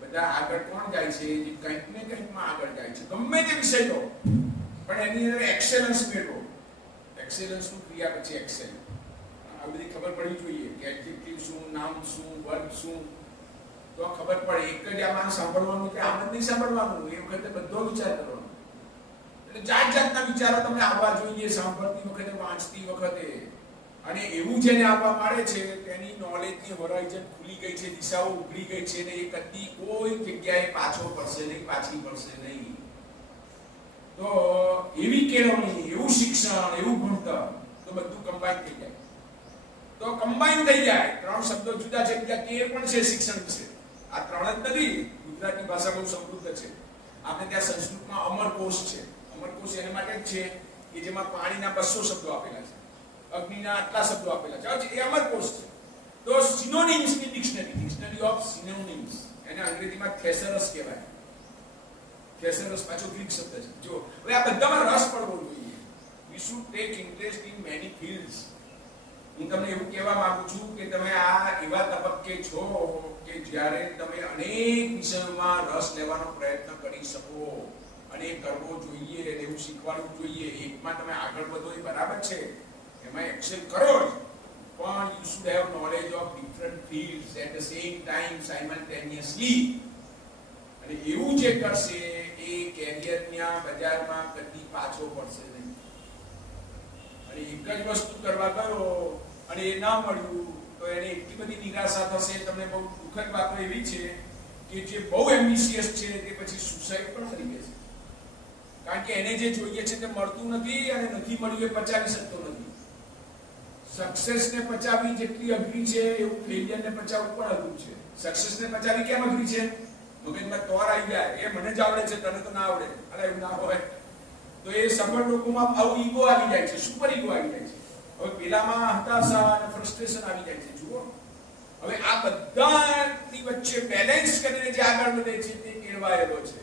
બધા આગળ કોણ જાય છે? જે કંઈક ને કંઈકમાં આગળ જાય છે, ગમે તે વિષય લો, પણ એની અંદર એક્સેલન્સ મેળવો. એક્સેલન્સનું ક્રિયા પછી એક્સેલ, આ બધી ખબર પડવી જોઈએ કે એડજેક્ટિવ શું, નામ શું, વર્બ શું, તો ખબર પડે. એક જ આમાં સાંભળવાનું કે આમ જ નહીં સાંભળવાનું, એ વખતે બધો વિચાર કરવાનો. એટલે જાતના વિચારો તમને આવવા જોઈએ સાંભળતી વખતે, વાંચતી વખતે. અને એવું જેને આવવા માંડે છે તેની નોલેજની હોરાઇઝન ખુલી ગઈ છે, દિશાઓ ઉઘડી ગઈ છે, ને એ કદી કોઈ જગ્યાએ પાછો પડશે નહીં, પાછી પડશે નહીં. તો એવી કેળવણી, એવું શિક્ષણ, એવું ભણતર, તો બધું કમ્બાઈન થઈ જાય. તો કમ્બાઈન થઈ જાય. 3 શબ્દો જુદા છે, બીજા 13 પણ છે શિક્ષણ વિશે. આ 3 જ નથી. ગુજરાતી ભાષા બહુ સમૃદ્ધ છે. આપણે ત્યાં સંસ્કૃતમાં અમરકોશ છે. અમરકોશ એના માટે જ છે કે જેમાં પાણીના 200 શબ્દો આપેલા છે, અગ્નિના આટલા શબ્દો આપેલા છે, એ અમરકોશ છે. તો સિનોનિમ્સની ડિક્શનરી ઓફ સિનોનિમ્સ, એને અંગ્રેજીમાં થેસરસ કહેવાય. થેસરસ પાછો ગ્રીક શબ્દ છે. જો હવે આ બધામાં રસ પડવો જોઈએ. we should take interest in many fields. હું તમને એવું કહેવા માંગુ છું કે તમે આ એવા તબક્કે છો કે જ્યારે તમે અનેક વિષયોમાં રસ લેવાનો પ્રયત્ન કરી શકો, અને એ કરવો જોઈએ, એવું શીખવાડવું જોઈએ. એકમાં તમે આગળ વધો એ બરાબર છે, એમાં એક્સેલ કરો જ, પણ you should have knowledge of different fields at the same time, simultaneously. અને એવું જે કરશે એ કેરિયરના બજારમાં કદી પાછો પડશે નહીં. અને એક જ વસ્તુ કરવા ગયો અને એ ના મળ્યું તો એને એટલી બધી નિરાશા થશે. તમને બહુ દુઃખદ વાત એવી છે કે જે બહુ એમ્બિશિયસ છે તે પછી સુસાઇડ પણ કરી દે છે, કારણ કે એને જે જોઈએ છે તે મળતું નથી, અને નથી મળ્યું એ પચાવી શકતો નથી. સક્સેસને પચાવવી જેટલી અઘરી છે એવું ફેલિયરને પચાવવું પણ અઘરું છે. સક્સેસને પચાવવી કેમ અઘરી છે? મગજમાં તોર આવી જાય, એ મને જ આવડે છે, તને તો ના આવડે, અરે એવું ના હોય. તો એ સફળ લોકોમાં આવું ઈગો આવી જાય છે, સુપર ઈગો આવી જાય છે. હવે પેલામાં હતાશા અને ફ્રસ્ટ્રેશન આવી જાય છે. જુઓ, હવે આ બધાની વચ્ચે બેલેન્સ કરીને જે આગળ વધે છે તે કેળવાયેલો છે.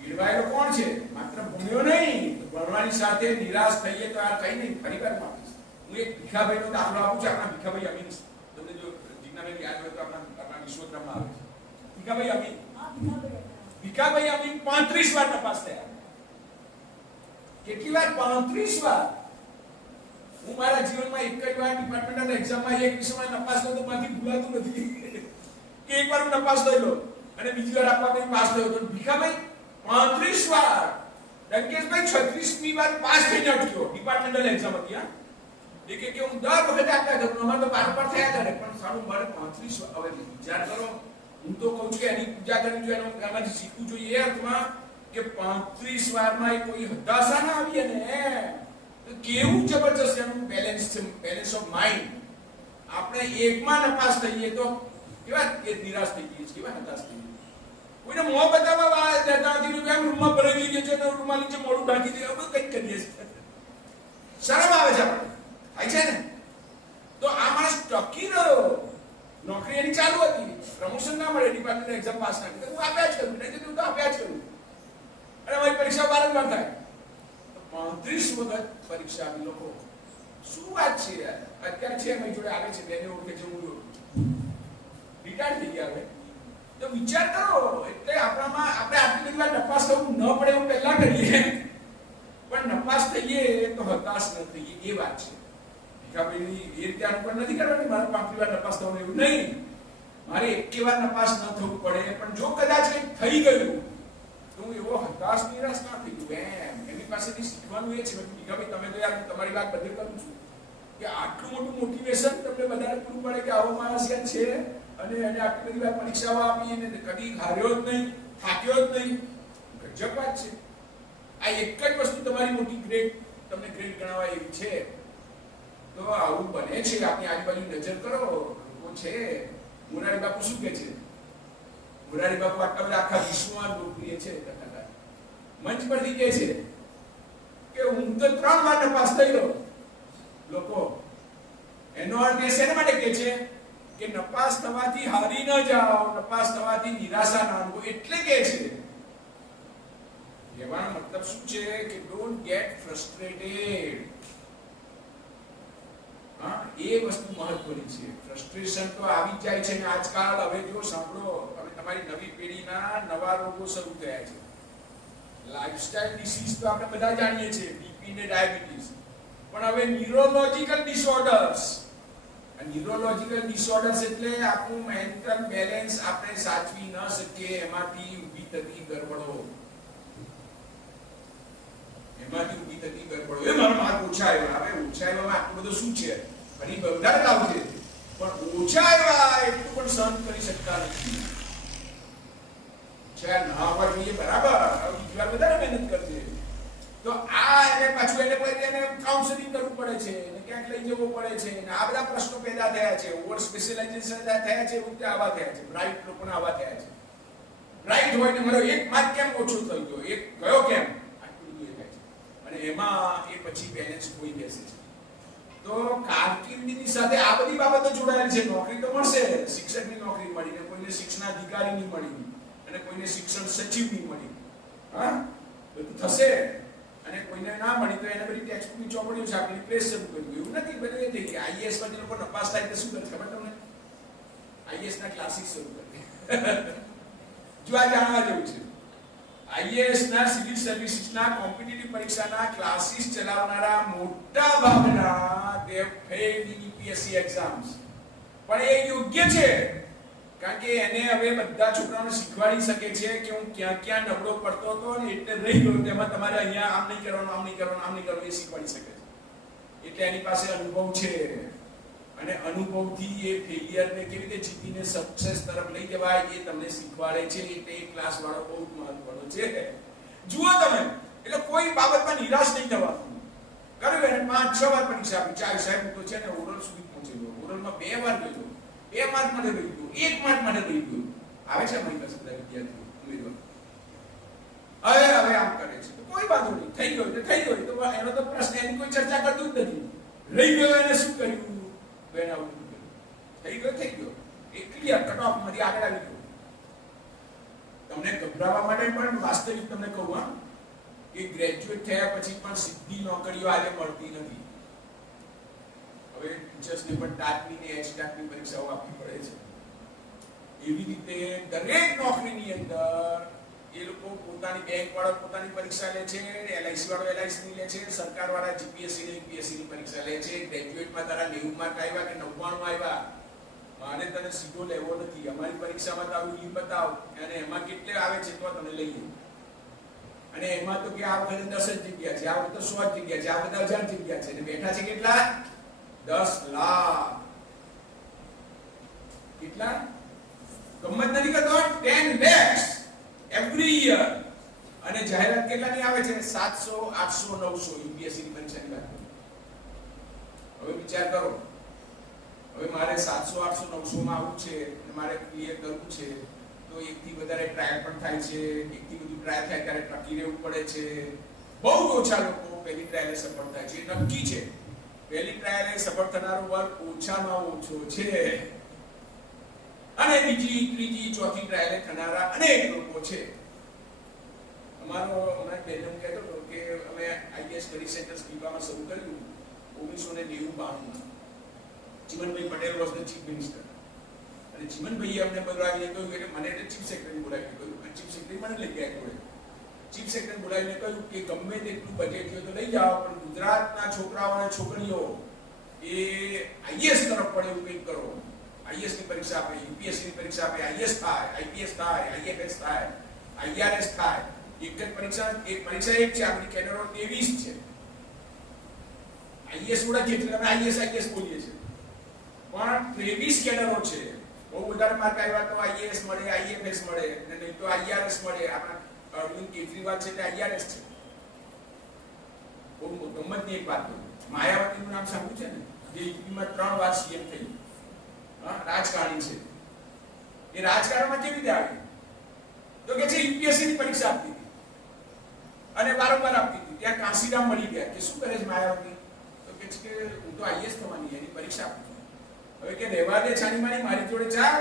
કેળવાયેલો કોણ છે? માત્ર ભણ્યો નહીં, ભણવાની સાથે નિરાશ થઈએ તો આ કઈ નહીં. ફરી વાર આપીશ. હું એક ભીખાભાઈનો દાખલો આપું છું. આપણા ભીખાભાઈ અમીન, તમને જો જીજ્ઞાબેન યાદ હોય તો આપણા વિશ્વકર્મા આવે છે. ભીખાભાઈ અમીન 35 વાર તપાસ થયા. કેટલી વાર? 35 વાર. હું મારા જીવનમાં એક જ વાર ડિપાર્ટમેન્ટલ એક્ઝામમાં એક વિષયમાં નપાસ થયો તો માંથી ભૂલાતું નથી કે એક વાર હું નપાસ થયેલો અને બીજી વાર આપવા પાસ થયો તો. ભીખાભાઈ 35 વાર. ડંકેશભાઈ 36મી વાર પાસ થઈને અટક્યો. ડિપાર્ટમેન્ટલ એક્ઝામ હતી. હા, એ કે હું દર વખતે આપ્યા કરું, અમારે તો પાર થયા કરે, પણ સારું મારે 35 વાર. હવે વિચાર કરો, હું તો કહું છું કે એની પૂજા કરવી જોઈએ, એમાંથી શીખવું જોઈએ એ અર્થમાં કે 35 વારમાં કોઈ હતાશા ના આવી. અને કેવું જબરજસ્ત એનું બેલેન્સ છે, બેલેન્સ ઓફ માઇન્ડ. આપણે એકમાં નપાસ થઈએ તો કેવા કે નિરાશ થઈ જઈએ, કેવા હતાશ થઈ જઈએ. કોઈને મોં બતાવવા દેતા નથી, કેમ રૂમમાં ભરાઈ જઈએ છે, રૂમમાં નીચે મોઢું ઢાંકી દઈએ, બધું કંઈક કરીએ છીએ. શરમ આવે છે આપણે, થાય છે ને. તો આ માણસ ટકી રહ્યો. નોકરી એની ચાલુ હતી, પ્રમોશન ના મળે, ડિપાર્ટમેન્ટ એક્ઝામ પાસ ના કરી, હું આપ્યા જ કરું, નહીં તો આપ્યા જ કરું. અને મારી પરીક્ષા વારંવાર થાય. 35 વખત પરીક્ષા આપી લોકો. શું વાત છે યાર? અત્યારે છે મારી જોડે આવે છે, બેને ઓળખે છે, હું રિટાયર થઈ ગયા હવે. તો વિચાર કરો, એટલે આપણામાં આપણે આટલી બધી વાર નપાસ થવું ન પડે એવું પહેલા કરીએ, પણ નપાસ થઈએ તો હતાશ ન થઈએ, એ વાત છે. ભીખાભાઈની એ રીતે અનુકૂળ નથી કરવાની. મારે 5 વાર નપાસ થવાનું એવું નહીં, મારે 1 વાર નપાસ ન થવું પડે. પણ જો કદાચ કંઈક થઈ ગયું તો હું એવો હતાશ નિરાશ ના થઈ ગયું. એની પાસેથી શીખવાનું એ છે. ભીખાભાઈ તમે તો યાર તમારી વાત બધે કરું છું કે આટલું મોટું મોટિવેશન તમને બધાને પૂરું પડે કે આવો માણસ યાર છે, અને એને આટલી બધી વાર પરીક્ષાઓ આપી અને કદી હાર્યો જ નહીં, થાક્યો જ નહીં. ગજબ વાત છે. આ એક જ વસ્તુ તમારી મોટી ગ્રેડ, તમને ગ્રેડ ગણાવા એવી છે. તો આવું બને છે. આપની આજુબાજુ નજર કરો, લોકો છે. મોરારી બાપુ શું કહે છે? મોરારી બાપુ આટલા બધા આખા વિશ્વમાં લોકપ્રિય છે. મંચ પરથી કહે છે કે હું તો 3 વાર નપાસ થયો. લોકો એનો અર્થ એ શેના માટે કહે છે કે નપાસ થવાથી હારી ન જાઓ, નપાસ થવાથી નિરાશા ના અનુભવો, એટલે કહે છે. એવાનો મતલબ શું છે કે ડોન્ટ ગેટ ફ્રસ્ટ્રેટેડ. હા, એ વસ્તુ મહત્વની છે. ફ્રસ્ટ્રેશન તો આવી જાય છે ને આજકાલ હવે જો સાંભળો, હવે તમારી નવી પેઢીના નવા રોગો શરૂ થયા છે. લાઇફસ્ટાઇલ ડિસીઝ તો આપણે બધા જાણીએ છીએ, બીપી ને ડાયાબિટીસ, પણ હવે ન્યુરોલોજિકલ ડિસઓર્ડર્સ. ન્યુરોલોજિકલ ડિસઓર્ડર્સ એટલે આપણું મેન્ટલ બેલેન્સ આપણે સાચવી ન શકીએ, એમાંથી ઊભી થતી ગરબડો. એ મારો માર્ક ઓછા આવ્યા. હવે ઓછા આવ્યામાં આટલું બધું શું છે? ફરી વધારે લાવજે, પણ ઓછા આવ્યા એટલું પણ સહન કરી શકતા નથી. ના આવવા જોઈએ, બરાબર, બીજી વાર વધારે મહેનત કરજે. તો આ એને પાછું એને કાઉન્સેલિંગ કરવું પડે છે, એને ક્યાંક લઈ જવું પડે છે, અને આ બધા પ્રશ્નો પેદા થયા છે. ઓવર સ્પેશિયલાઇઝેશન થયા છે, ઉલટા આવા થયા છે. બ્રાઇટ લોકોને આવા થયા છે. બ્રાઇટ હોય ને મારો એક માર્ક કેમ ઓછો થઈ ગયો, એક ગયો કેમ, આટલું બધું થાય છે. અને એમાં એ પછી બેલેન્સ કોઈ બેસે છે. તો કારકિર્દીની સાથે આ બધી બાબતો જોડાયેલી છે. નોકરી તો મળશે, શિક્ષકની નોકરી મળી, ને કોઈને શિક્ષણાધિકારી ની મળી, અને કોઈને શિક્ષણ સચિવ ની મળી. હા, બધું થશે. અને કોઈને ના મળી તો એને બધી ટેક્સ્ટબુકની ચોપડીઓ છાપીને પ્રેસ શરૂ કર્યું. એવું નથી, બધું એ થઈ ગયા. આઈએએસ માં જે લોકો નપાસ થાય તો શું કરે ખબર તમને? આઈએએસ ના ક્લાસીસ શરૂ કરે. જો આ જાણવા જેવું છે. આઈએએસ ના સિવિલ સર્વિસીસ ના કોમ્પિટિટિવ પરીક્ષાના ક્લાસીસ ચલાવનારા મોટા ભાગના દે ફેલ્ડ ઇન યુપીએસસી એક્ઝામ્સ. પણ એ યોગ્ય છે, કારણ કે એને હવે બધા છોકરાઓને શીખવાડી શકે છે કે હું ક્યાં ક્યાં નબળો પડતો હતો અને એટલે રહી ગયો. તેમાં તમારે અહીંયા આમ નહીં કરવાનું, આમ નહીં કરવાનું, આમ નહીં કરવાનું, એ શીખવાડી શકે છે. એટલે એની પાસે અનુભવ છે, અને અનુભવથી એ ફેલિયરને કેવી રીતે જીતીને સક્સેસ તરફ લઈ જવાય એ તમને શીખવાડે છે. એટલે એ ક્લાસ વાળો બહુ મહત્વનો છે. જુઓ તમે, એટલે કોઈ બાબતમાં નિરાશ નહીં થવાનું. કર્યું એને 5-6 વાર પરીક્ષા આપી, 4 સાહેબ તો છે ને ઓરલ સુધી પહોંચેલો, ઓરલમાં 2 વાર ગયો, 2 માર્ક માટે રહી ગયો, 1 માર્ક માટે રહી ગયો. આવે છે અમારી પાસે બધા વિદ્યાર્થીઓ ઉમેદવાર, હવે આમ કરે છે. કોઈ વાંધો નહીં, થઈ ગયો તો થઈ ગયો. તો એનો તો પ્રશ્ન, એની કોઈ ચર્ચા કરતું જ નથી. રહી ગયો એને શું કર્યું? થઈ ગયો, એ ક્લિયર કટ ઓફ માંથી આગળ આવી ગયો. તમને ગભરાવા માટે પણ વાસ્તવિક તમને કહું, હા, કે ગ્રેજ્યુએટ થયા પછી પણ સીધી નોકરીઓ આજે મળતી નથી. હવે ટીચર્સને પણ ટાટની ને એચટાટની પરીક્ષાઓ આપવી પડે છે. એવી રીતે દરેક નોકરીની અંદર એ લોકો પોતાની બેંક વાળો પોતાની પરીક્ષા લે છે, એલઆઈસી વાળો એલઆઈસી ની લે છે, સરકાર વાળા જીપીએસસી ને યુપીએસસી ની પરીક્ષા લે છે. ગ્રેજ્યુએટમાં તારા 90 માર્ક આવ્યા કે 99 આવ્યા, મારે તને સીધો લેવો નથી. અમારી પરીક્ષામાં તારું ઈ બતાવ અને એમાં કેટલે આવે છે તો તને લઈએ. અને એમાં તો કે આ વખતે 10 જ જગ્યા છે, આ વખતે 100 જ જગ્યા છે, આ વખતે 1000 જગ્યા છે, અને બેઠા છે કેટલા? 10 લાખ. કેટલા? ગમત નથી કરતો, 10 lakhs every year. અને જાહેરાત કેટલાની આવે છે? 700, 800, 900 યુપીએસસી ની પરીક્ષાની વાત. હવે વિચાર કરો, હવે મારે 700, 800, 900 માં આવવું છે અને મારે ક્લિયર કરવું છે, તો એકથી વધારે ટ્રાયલ પણ થાય છે. એકથી વધુ ટ્રાયલ થાય ત્યારે ટકી રહેવું પડે છે. બહુ ઓછા લોકો પહેલી ટ્રાયલે સફળ થાય છે. નક્કી છે, પહેલી ટ્રાયલે સફળ થનારો વર્ગ ઓછામાં ઓછો છે. અને બીજી, ત્રીજી, ચોથી ટ્રાયલે થનારા અનેક લોકો છે. અમારો હમણાં બેન કહેતો હતો કે અમે આઈએસ સ્ટડી સેન્ટર સ્કીમામાં શરૂ કર્યું 1992. Chimanbhai Patel was the chief minister. અને ચીમનભાઈએ અમને બોલાવીને કહ્યું કે મને એટલે ચીફ સેક્રેટરી બોલાવીને કહ્યું, ચીફ સેક્રેટરી મને લઈ ગયા જોડે. ચીફ સેક્રેટરી બોલાવીને કહ્યું કે ગમે તેટલું બજેટ હોય તો લઈ જાઓ, પણ ગુજરાતના છોકરાઓ અને છોકરીઓ એ આઈએસ તરફ પડે એવું કંઈક કરો. આઈએસ ની પરીક્ષા આપે, યુપીએસસી ની પરીક્ષા આપે, આઈએસ થાય, આઈપીએસ થાય, આઈએફએસ થાય, આઈઆરએસ થાય. એક જ પરીક્ષા, એક પરીક્ષા એક છે, આપણી કેડરો 23 છે. આઈએસ ઓળખીએ એટલે અમે આઈએસ બોલીએ છીએ, પણ 23 કેડરો છે. બહુ વધારે માર્ક આવ્યા તો આઈએએસ મળે, આઈએફએસ મળે, અને નહીં તો આઈઆરએસ મળે. આપણા અરવિંદ કેજરીવાલ છે તે આઈઆરએસ છે. બહુ ગમતની એક વાત, માયાવતીનું નામ સાંભળ્યું છે ને, જે યુપીમાં 3 વાર સીએમ થઈ. હા, રાજકારણી છે. એ રાજકારણમાં કેવી રીતે આવી? તો કે છે યુપીએસસી ની પરીક્ષા આપતી હતી અને વારંવાર આપતી હતી. ત્યાં કાંસીરામ મળી ગયા કે શું કરે છે માયાવતી? તો કે છે કે હું તો આઈએસ થવાની, એની પરીક્ષા આપું છું. હવે કે રહેવા દે છાની માની, મારી જોડે ચાલ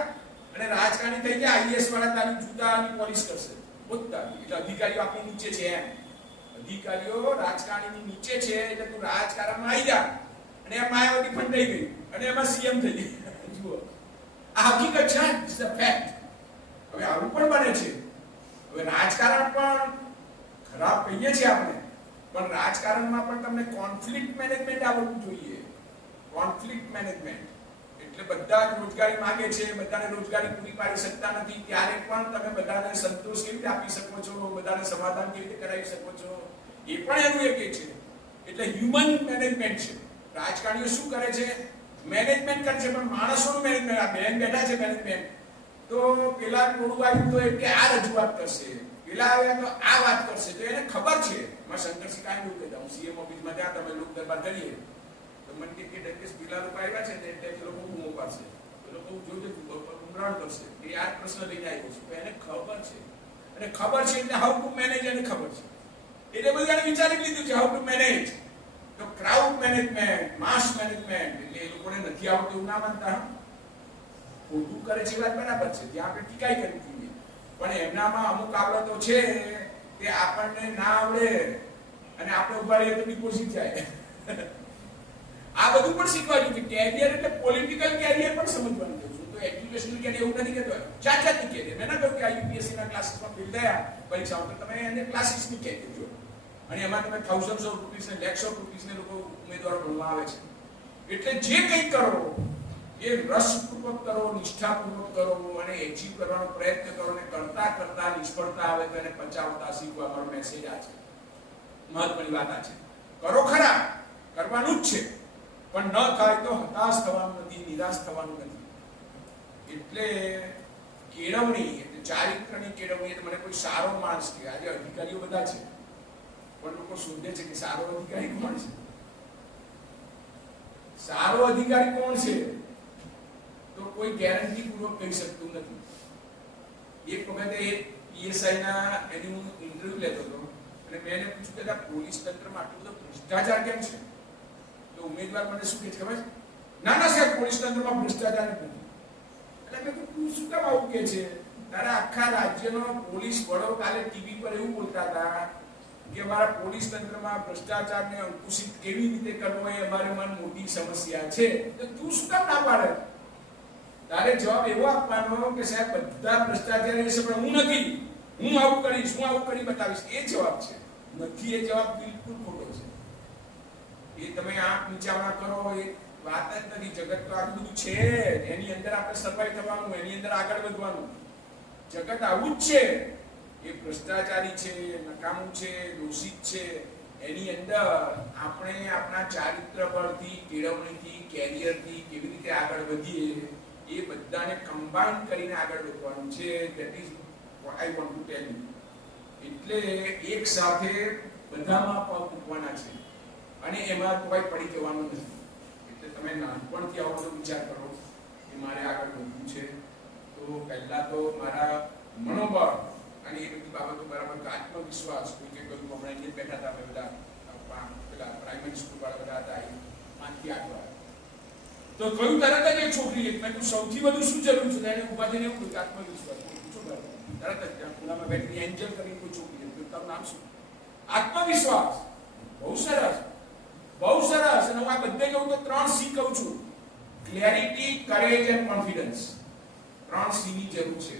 અને રાજકારણી થઈ ગયા. આઈએસ વાળા તારી જૂતાની પોલિશ કરશે. બોલતા એટલે અધિકારીઓ આપણી નીચે છે એમ. અધિકારીઓ રાજકારણીની નીચે છે એટલે તું રાજકારણમાં આવી જા. અને એમ માયાવતી ફંડાઈ ગઈ અને એમાં સીએમ થઈ ગઈ. જુઓ, આ હકીકત છે, ઇટ્સ અ ફેક્ટ. હવે આવું પણ બને છે. હવે રાજકારણ પણ ખરાબ કહીએ છીએ આપણે, પણ રાજકારણમાં પણ તમને કોન્ફ્લિક્ટ મેનેજમેન્ટ આવડવું જોઈએ. કોન્ફ્લિક્ટ મેનેજમેન્ટ એટલે બધા જ રોજગારી માંગે છે, બધાને રોજગારી પૂરી પાડી શકતા નથી, ત્યારે પણ તમે બધાને સંતોષ કેવી રીતે આપી શકો છો, બધાને સમાધાન કેવી રીતે કરાવી શકો છો, એ પણ એનું એક છે. એટલે હ્યુમન મેનેજમેન્ટ છે. રાજકારણીઓ શું કરે છે? મેનેજમેન્ટ કરે છે, પણ માણસોનું મેનેજમેન્ટ. આ બેન બેઠા છે મેનેજમેન્ટ, તો પેલા ટોળું આવ્યું તો કે આ રજૂઆત કરશે, પેલા આવ્યા તો આ વાત કરશે, તો એને ખબર છે. માં શંકરસિંહ કાંઈ એવું કહેતા, હું સીએમ ઓફિસમાં ત્યાં તમે લોક દરબાર કરીએ તો મને કે ડકેશ પેલા લોકો આવ્યા છે ને એટલે લોકો બહુ મોપાશે, એ લોકો જોજો ઉમરાણ કરશે, એ આ પ્રશ્ન લઈને આવ્યો છું. એને ખબર છે, અને ખબર છે એટલે હાઉ ટુ મેનેજ એને ખબર છે. એટલે બધું એને વિચારી લીધું છે હાઉ ટુ મેનેજ. તો ક્રાઉડ મેનેજમેન્ટ, માસ મેનેજમેન્ટ, એટલે એ લોકોને નથી આવડતું એવું ના માનતા. ખોટું કરે છે વાત બરાબર છે, ત્યાં આપણે ટીકાઈ કરવી જોઈએ, પણ એમનામાં અમુક આવડતો છે કે આપણને ના આવડે અને આપણે ઉભા રહીએ તો ડિપોઝિટ જાય. આ બધું પણ શીખવા જોઈએ. કેરિયર એટલે પોલિટિકલ કેરિયર પણ સમજવાનું છે. તો એજ્યુકેશનલ કેરિયર એવું નથી કહેતો, જાતની કેરિયર. મેં ના કહ્યું કે આ યુપીએસસી ના ક્લાસીસમાં ફેલ થયા પરીક્ષાઓ, તો તમે એને ક્લાસીસની કેરિયર જો, અને એમાં તમે થાઉઝન્ડ્સ ઓફ રૂપીસ ને લેક્સ ઓફ રૂપીસ ને લોકો ઉમેદવારો ભણવા આવે છે. એટલે જે કંઈ કરો એ રસપૂર્વક કરો, નિષ્ઠાપૂર્વક કરો અને એચીવ કરવાનો પ્રયત્ન કરો, અને કરતા કરતા નિષ્ફળતા આવે તો એને પચાવતા શીખવા. મારો મેસેજ આ છે, મહત્વની વાત આ છે. કરો ખરા, કરવાનું જ છે, પણ ન થાય તો હતાશ થવાનું નથી, નિરાશ થવાનું નથી. એટલે કેળવણી એટલે ચારિત્રની કેળવણી. એટલે મને કોઈ સારો માણસ કે આજે અધિકારીઓ બધા છે, પણ લોકો શોધે છે કે સારો અધિકારી કોણ છે. સારો અધિકારી કોણ છે તો કોઈ ગેરંટી પૂર્વક કહી શકતું નથી. એક વખતે એક પીએસઆઈ ના એની હું ઇન્ટરવ્યુ લેતો હતો અને મેં એને પૂછ્યું કે પોલીસ તંત્રમાં આટલું બધો ભ્રષ્ટાચાર કેમ છે? તો ઉમેદવાર મને શું કહે છે ખબર છે? ના ના સાહેબ, પોલીસ તંત્રમાં ભ્રષ્ટાચાર નથી. એટલે મેં તું શું કામ આવું કે છે? તારા આખા રાજ્યનો પોલીસ વડો કાલે ટીવી પર એવું બોલતા હતા કે અમારા પોલીસ તંત્રમાં ભ્રષ્ટાચારને અંકુશિત કેવી રીતે કરવો એ અમારે મન મોટી સમસ્યા છે. તો તું શું કામ ના પાડે? તારે જવાબ એવો આપવાનો કે સાહેબ બધા ભ્રષ્ટાચારી છે, પણ હું નથી, હું આવું કરીશ, હું આવું કરી બતાવીશ. એ જવાબ છે. નથી એ જવાબ બિલકુલ ખોટો છે. એ તમે આંખ નીચાવણા કરો એ વાત જ નથી. જગત તો આટલું બધું છે, એની અંદર આપણે સર્વાઈવ થવાનું, એની અંદર આગળ વધવાનું. જગત આવું જ છે. એ ભ્રષ્ટાચારી છે, નકામું છે, દોષિત છે. એની અંદર આપણે આપણા ચારિત્ર પરથી, કેળવણીથી, કેરિયરથી કેવી રીતે આગળ વધીએ એ બધાને કમ્બાઈન કરીને આગળ વધવાનું છે. That is what I want to tell you. એટલે એક સાથે બધામાં પગ મૂકવાના છે અને એમાં કોઈ પડી જવાનું નથી. એટલે તમે નાનપણથી આવો બધો વિચાર કરો કે મારે આગળ વધવું છે, તો પહેલા તો મારા મનોબળ અને એ બધી બાબતો બરાબર, આત્મવિશ્વાસ. કોઈ કે કહ્યું હમણાં અહીંયા બેઠા હતા અમે બધા પેલા પ્રાઇમરી સ્કૂલ વાળા બધા હતા, 5 થી 8 વાળા. તો કહ્યું તરત જ એક છોકરી, મેં કહ્યું સૌથી વધુ શું જરૂર છે? એને ઉભા થઈને એવું કહ્યું આત્મવિશ્વાસ. પૂછો તરત જ ત્યાં ખુલ્લામાં બેઠી એન્જલ કરીને કોઈ છોકરી, તારું નામ શું? આત્મવિશ્વાસ. બહુ સરસ, બહુ સરસ. અને હું આ બધે કહું તો 3 સી કહું છું: clarity, courage and confidence. 3 C ની જરૂર છે.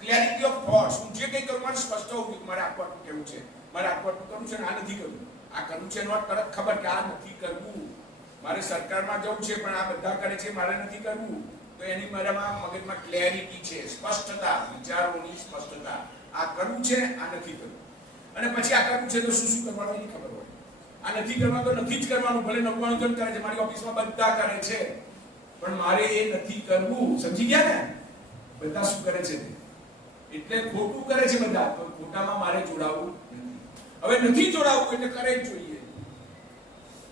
Clarity of thoughts. હું જે કંઈ કરું મારે સ્પષ્ટ હોવું જોઈએ. મારે આટલું કેવું છે, મારે આટલું કરવું છે, આ નથી કરવું. આ કરવું છે એનો તરત ખબર કે આ નથી કરવું. મારે સરકારમાં જવું છે પણ આ બધા કરે છે, મારે નથી કરવું. તો એની મારામાં મગજમાં ક્લેરિટી છે, સ્પષ્ટતા, વિચારોની સ્પષ્ટતા. આ કરવું છે, આ નથી કરવું. અને પછી આ કરવું છે તો શું શું કરવાનું એની ખબર હોય. આ નથી કરવાનું તો નથી જ કરવાનું. ભલે 99 જણ કરે છે, મારી ઓફિસમાં બધા કરે છે, પણ મારે એ નથી કરવું. સમજી ગયા ને? બધા શું કરે છે એટલે ખોટું કરે છે બધા, તો ખોટામાં મારે જોડાવું નથી. હવે નથી જોડાવું એટલે કરે જ જોઈએ,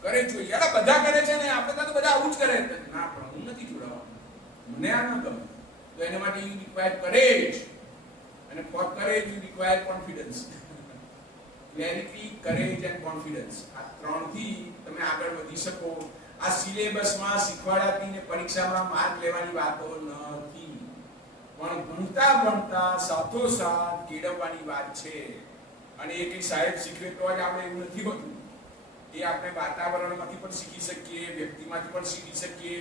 કરે જ જોઈએ. અરે બધા કરે છે ને આપણે તો બધા આવું જ કરે. ના, પણ હું નથી જોડાવાનું, મને આ ન ગમે. તો એના માટે યુ રિક્વાયર કરેજ, અને for courage you require confidence. Clarity, courage and confidence, આ ત્રણથી તમે આગળ વધી શકો. આ સિલેબસમાં શીખવાડાતી ને પરીક્ષામાં માર્ક લેવાની વાતો નથી, પણ ભણતા ભણતા સાથોસાથ કેળવવાની વાત છે. અને એ કઈ સાહેબ શીખવે તો જ આપણે એવું નથી હોતું. એ આપણે વાતાવરણમાંથી પણ શીખી શકીએ, વ્યક્તિમાંથી પણ શીખી શકીએ,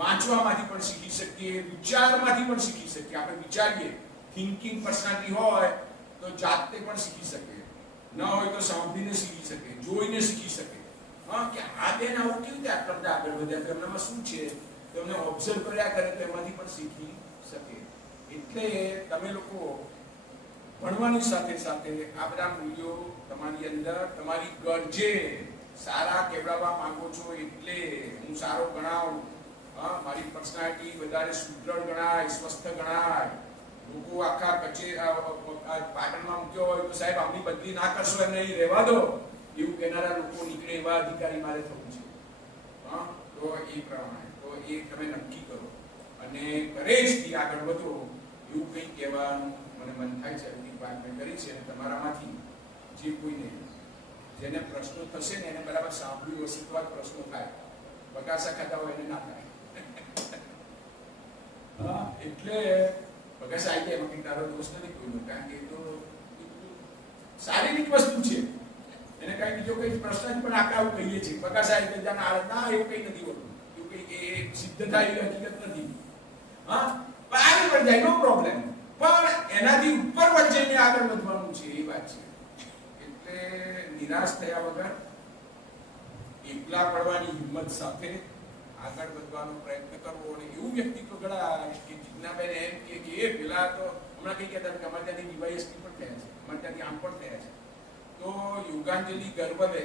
વાંચવામાંથી પણ શીખી શકીએ, વિચારમાંથી પણ શીખી શકીએ. આપણે વિચારીએ, થિંકિંગ પર્સનાલિટી હોય તો જાતે પણ શીખી શકે, ન હોય તો સાંભળીને શીખી શકે, જોઈને શીખી શકે. હા, કે આ બેન આવું કેવી રીતે આટલા બધા આગળ વધ્યા, તેમનામાં શું છે, તો એમને ઓબ્ઝર્વ કર્યા કરે તો એમાંથી પણ શીખી શકે. એટલે તમે લોકો ભણવાની સાથે સાથે આ બધા મૂલ્યો તમારી અંદર, તમારી ગરજે સારા કેળવવા માંગો છો એટલે હું સારો ગણાવું, મારી પર્સનાલિટી વધારે સુદૃઢ ગણાય, સ્વસ્થ ગણાય, લોકો આખા પાટણમાં મૂક્યો હોય તો સાહેબ આમની બદલી ના કરશો, એમને અહીં રહેવા દો, એવું કહેનારા લોકો નીકળે એવા અધિકારી મારે થવું છે. તો એ પ્રમાણે તો એ તમે નક્કી કરો અને કરેજથી આગળ વધો. એવું કંઈ કહેવાનું મને મન થાય છે, એવી વાત મેં કરી છે. અને તમારામાંથી જે કોઈને જેને પ્રશ્નો થશે ને એને બરાબર સાંભળ્યું હશે તો જ પ્રશ્નો થાય. બગાસા ખાતા હોય એને ના થાય. એટલે બગાસા આવી જાય એમાં કંઈ તારો દોષ નથી કોઈનો, કારણ કે એ તો શારીરિક વસ્તુ છે, એને કઈ બીજો કઈ પ્રશ્ન પણ આપણે આવું કહીએ છીએ બગાસા આવી જાય ના, એવું કઈ નથી હોતું, એવું કઈ એ સિદ્ધ થાય એવી હકીકત નથી. હા, પણ આગળ વધી જાય, નો પ્રોબ્લેમ, પણ એનાથી ઉપર વચ્ચેને આગળ વધવાનું છે, એ વાત છે. એટલે નિરાશ થયા વગર એકલા પડવાની હિંમત સાથે આગળ વધવાનો પ્રયત્ન કરવો. અને એવું વ્યક્તિત્વ ઘડાય કે જીજ્ઞાબેન એમ કે એ પેલા તો હમણાં કઈ કહેતા કે અમારે ત્યાંથી ડીવાયએસપી પણ થયા છે, અમારે ત્યાંથી આમ પણ થયા છે. તો યોગાંજલિ ગર્વ લે,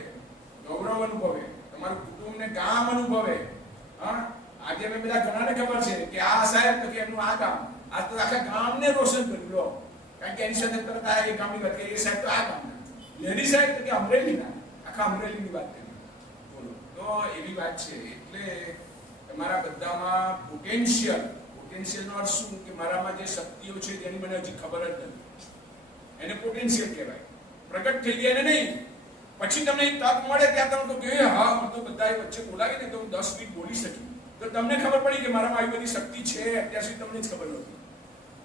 ગૌરવ અનુભવે, તમારું કુટુંબને ગામ અનુભવે. હા, આજે મેં બધા ઘણાને ખબર છે કે આ સાહેબ તો કે એમનું આ ગામ, આ તો આખા ગામને રોશન કર્યું લો, કારણ કે એની સાથે તરત આ એ ગામની વાત કરી, એ સાહેબ તો આ ગામના, લેડી સાહેબ તો કે અમરેલીના, આખા અમરેલીની વાત કરી. બોલો, તો એવી વાત છે. એટલે તમારા બધામાં પોટેન્શિયલનો અર્થ શું કે મારામાં જે શક્તિઓ છે તેની મને હજી ખબર જ નથી, એને પોટેન્શિયલ કહેવાય. પ્રગટ થઈ ગયા ને નહીં, પછી તમને તક મળે ત્યાં તમે તો કે હા હું તો બધા વચ્ચે બોલાવીને તો હું 10 મિનિટ બોલી શકી, તો તમને ખબર પડી કે મારામાં આવી બધી શક્તિ છે, અત્યાર સુધી તમને જ ખબર નહોતી.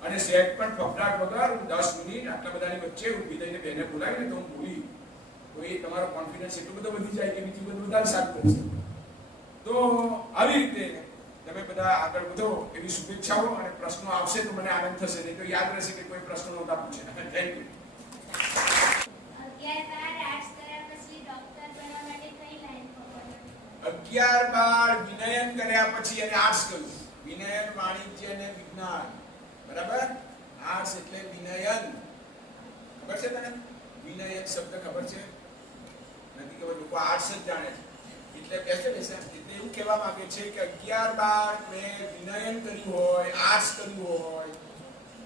અને સહેજ પણ ફફડાટ વગર હું 10 મિનિટ આટલા બધાની વચ્ચે ઊભી થઈને બેને બોલાવીને તો હું બોલી, તો એ તમારો કોન્ફિડન્સ એટલો બધો વધી જાય કે બીજું બધું વધારે સારું કરી શકે. તો આવી રીતે તમે બધા આગળ વધો એવી શુભેચ્છાઓ. અને પ્રશ્નો આવશે તો મને આનંદ થશે, નહીં તો યાદ રહેશે કે કોઈ પ્રશ્નો નહોતા પૂછે. Thank you. 11-12 વિનયન કર્યા પછી એને આર્ટ્સ કર્યું. વિનયન, વાણિજ્ય અને વિજ્ઞાન, બરાબર. આર્ટ્સ એટલે વિનયન. ખબર છે તને વિનયન શબ્દ ખબર છે? નથી ખબર, લોકો આર્ટ્સ જ જાણે છે. એટલે બેસે એટલે એવું કહેવા માંગે છે કે 11-12 મેં વિનયન કર્યું હોય, આર્ટ્સ કર્યું હોય,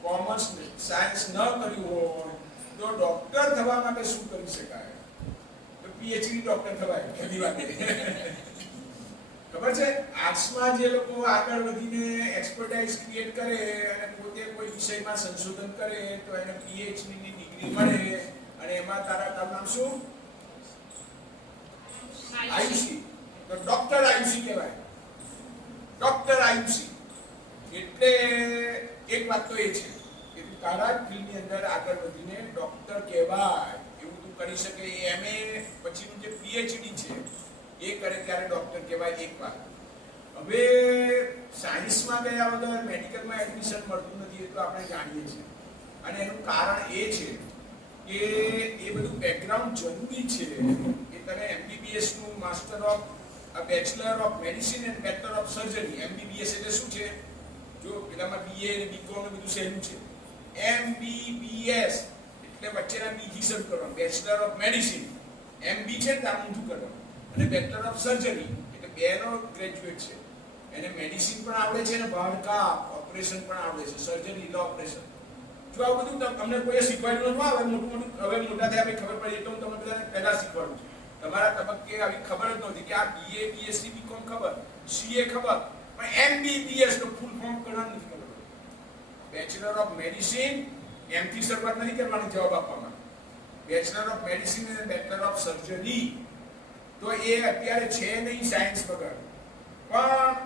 કોમર્સ સાયન્સ ન કર્યું હોય તો ડોક્ટર થવા માટે શું કરી શકાય? તો પીએચડી ડોક્ટર થવાય. બધી વાત ખબર છે. આર્ટ્સમાં જે લોકો આગળ વધીને એક્સપર્ટાઇઝ ક્રિએટ કરે અને પોતે કોઈ વિષયમાં સંશોધન કરે તો એને પીએચડી ની ડિગ્રી મળે. અને એમાં તારું નામ શું? આયુષી. તો ડોક્ટર આયુષી કહેવાય, ડોક્ટર આયુષી. એટલે એક વાત તો એ છે કે તું તારા ફિલ્ડની અંદર આગળ વધીને ડોક્ટર કહેવાય એવું તું કરી શકે. એમએ પછીનું જે પીએચડી છે એ કરે ત્યારે ડોક્ટર કહેવાય. એક વાત. હવે સાયન્સમાં ગયા વગર મેડિકલમાં એડમિશન મળતું નથી, એ તો આપણે જાણીએ છીએ. અને એનું કારણ એ છે કે એ બધું બેકગ્રાઉન્ડ જરૂરી છે કે તને એમબીબીએસ નું master of bachelor of medicine and bachelor of surgery. MBBS એટલે શું છે? જો પેલામાં બીએ અને બીકોમ ને બધું સહેલું છે. એમબીબીએસ એટલે વચ્ચેના બીજી શરૂ કરવાનું, બેચલર ઓફ મેડિસિન. એમબી છે ત્યાં ઊંધું કરવાનું. અને બેચલર ઓફ સર્જરી એટલે બેનો ગ્રેજ્યુએટ છે. એને મેડિસિન પણ આવડે છે ને ભાડકા ઓપરેશન પણ આવડે છે, સર્જરી લો ઓપરેશન. જો આ બધું તમને કોઈ શીખવાડ્યું ન આવે, મોટું હવે મોટા થયા પછી ખબર પડી તો હું તમને બધાને પહેલા શીખવાડું છું. તમારા તબક્કે આવી ખબર જ નહોતી કે આ BA BSc BCom ખબર, CA ખબર, પણ MBBS નો ફૂલ ફોર્મ કરવાનું નથી ખબર. બેચલર ઓફ મેડિસિન એમ થી શરૂઆત નથી કરવાની જવાબ આપવામાં. બેચલર ઓફ મેડિસિન અને બેચલર ઓફ સર્જરી તો એ અત્યારે છે નહીં સાયન્સ વગર, પણ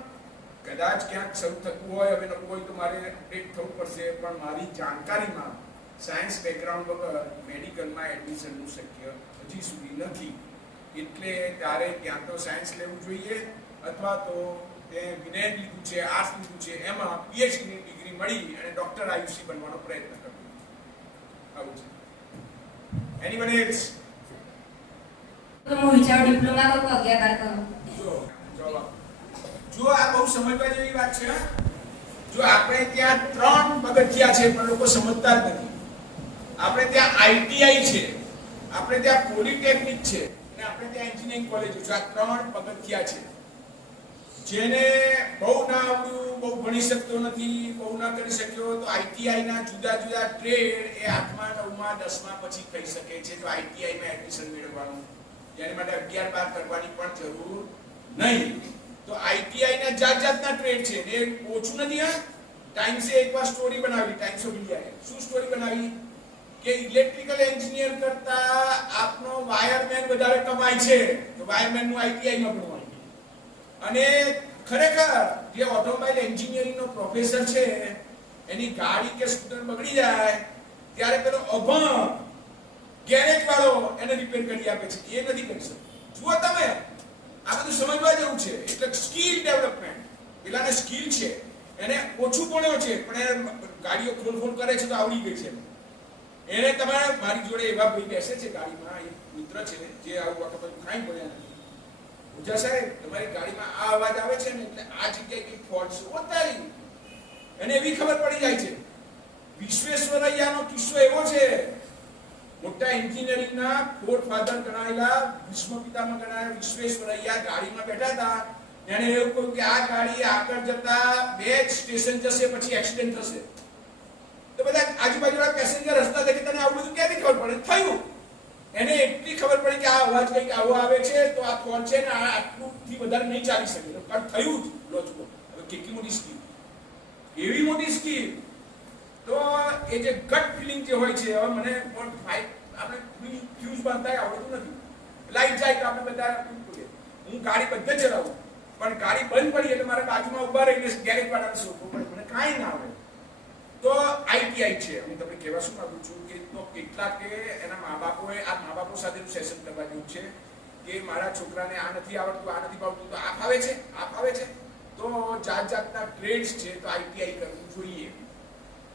કદાચ ક્યાંક શરૂ થતું હોય, હવે નવું હોય તો મારે અપડેટ થવું પડશે. પણ મારી જાણકારીમાં સાયન્સ બેકગ્રાઉન્ડ વગર મેડિકલમાં એડમિશનનું શક્ય હજી સુધી નથી. એટલે ત્યારે ત્યાં તો સાયન્સ લેવું જોઈએ, અથવા તો તે વિનયન લીધું છે, આર્ટ્સ લીધું છે, એમાં PhD ની ડિગ્રી મળી અને ડોક્ટર આયુષી બનવાનો પ્રયત્ન કરવો. આવું છે. Anyone else? તો હું વિચાર ડિપ્લોમા કરું 11 કરું. જો આ બહુ સમજવા જેવી વાત છે. જો આપણે ત્યાં 3 પગથિયા છે પણ લોકો સમજતા જ નથી. આપણે ત્યાં ITI છે, આપણે ત્યાં પોલિટેકનિક છે અને આપણે ત્યાં એન્જિનિયરિંગ કોલેજો છે. આ 3 પગથિયા છે. જેને બહુ ના આવડ્યું, બહુ ભણી શકતો નથી, બહુ ના કરી શક્યો, તો ITI ના જુદા જુદા ટ્રેડ એ 8મા 9મા 10મા પછી થઈ શકે છે. તો ITI માં એડમિશન મેળવવાનું, જેને માટે 11-12 કરવાની પણ જરૂર નહીં. તો ITI ના જાતના ટ્રેડ છે ને ઓછું નથી. હા, ટાઈમ્સે એકવાર સ્ટોરી બનાવી, ટાઈમ્સ ઓફ ઇન્ડિયાએ શું સ્ટોરી બનાવી કે ઇલેક્ટ્રિકલ એન્જિનિયર કરતા આપનો વાયરમેન વધારે કમાય છે. તો વાયરમેન નું ITI માં ભણવાનું. અને ખરેખર જે ઓટોમોબાઈલ એન્જિનિયરિંગ નો પ્રોફેસર છે એની ગાડી કે સ્કૂટર બગડી જાય ત્યારે પેલો અભણ ગેરેજ વાળો એને રિપેર કરી આપે છે. એ નથી કરી શકતો. જુઓ તમે, આ બધું સમજવા જેવું છે. એટલે સ્કિલ ડેવલપમેન્ટ, પેલાને સ્કિલ છે, એને ઓછું ભણ્યો છે પણ એ ગાડીઓ ખોલ કરે છે તો આવડી ગઈ છે. એને તમારે મારી જોડે એવા ભાઈ બેસે છે ગાડીમાં, એક મિત્ર છે જે આવું આખા બધું કાંઈ ભણ્યા નથી. પૂજા સાહેબ, તમારી ગાડીમાં આ અવાજ આવે છે ને એટલે આ જગ્યાએ કઈ ફોલ્ટ છે. ઓતારી એને એવી ખબર પડી જાય છે. વિશ્વેશ્વરૈયાનો કિસ્સો એવો છે. મોટા એન્જિનિયરિંગના ફોર ફાધર ગણાયેલા, વિશ્વ પિતામહ ગણાયેલા વિશ્વેશ્વરૈયા ગાડીમાં બેઠા હતા. એને એવું કહ્યું કે આ ગાડી આગળ જતા 2 સ્ટેશન જશે પછી એક્સિડન્ટ થશે. તો બધા આજુબાજુના પેસેન્જર રસ્તા દેખી તને આવું બધું ક્યાંથી ખબર પડે? થયું. એને એટલી ખબર પડી કે આ અવાજ કંઈક આવો આવે છે તો આ ફોન છે ને આટલુંથી વધારે નહીં ચાલી શકે. પણ થયું જ. લો જુઓ હવે કેટલી મોટી સ્કીમ, એવી મોટી સ્કીમ. તો એ જે ગટ ફિલિંગ જે હોય છે, હવે મને આપણે ફ્યુઝ બાંધતા આવડતું નથી. લાઈટ જાય તો આપણે બધા હું ગાડી બધે ચલાવું, પણ ગાડી બંધ પડી એટલે મારે બાજુમાં ઉભા રહીને ગેરેજ વાળાને શોધવું પડે. મને કાંઈ ના આવે. તો ITI છે. હું તમને કહેવા શું માંગુ છું કે તો કેટલાક એના મા બાપોએ આ મા બાપો સાથેનું સેશન કરવા જેવું છે કે મારા છોકરાને આ નથી આવડતું, આ નથી આવડતું, તો આ ફાવે છે, આ ફાવે છે. તો જાતના ટ્રેડ્સ છે તો ITI કરવું જોઈએ.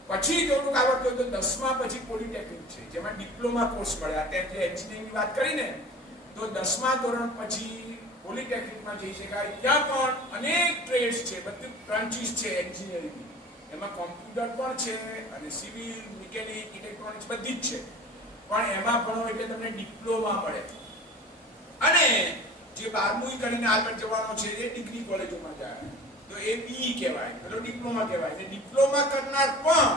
પછી જો લોકો આવડતું હોય તો 10મા પછી પોલિટેકનિક છે, જેમાં ડિપ્લોમા કોર્સ મળે. અત્યારે જે એન્જિનિયરિંગની વાત કરીને તો 10મા ધોરણ પછી પોલિટેકનિકમાં જઈ શકાય. ત્યાં પણ અનેક ટ્રેડ્સ છે, બધી બ્રાન્ચીસ છે એન્જિનિયરિંગની. એમાં કોમ્પ્યુટર પણ છે અને સિવિલ, મિકેનિક, ઇલેક્ટ્રોનિક્સ બધી જ છે. પણ એમાં ભણો એટલે તમને ડિપ્લોમા મળે. અને જે 12મું કરીને આગળ જવાનો છે એ ડિગ્રી કોલેજોમાં જાય તો એ BE કહેવાય, પેલો ડિપ્લોમા કહેવાય. અને ડિપ્લોમા કરનાર પણ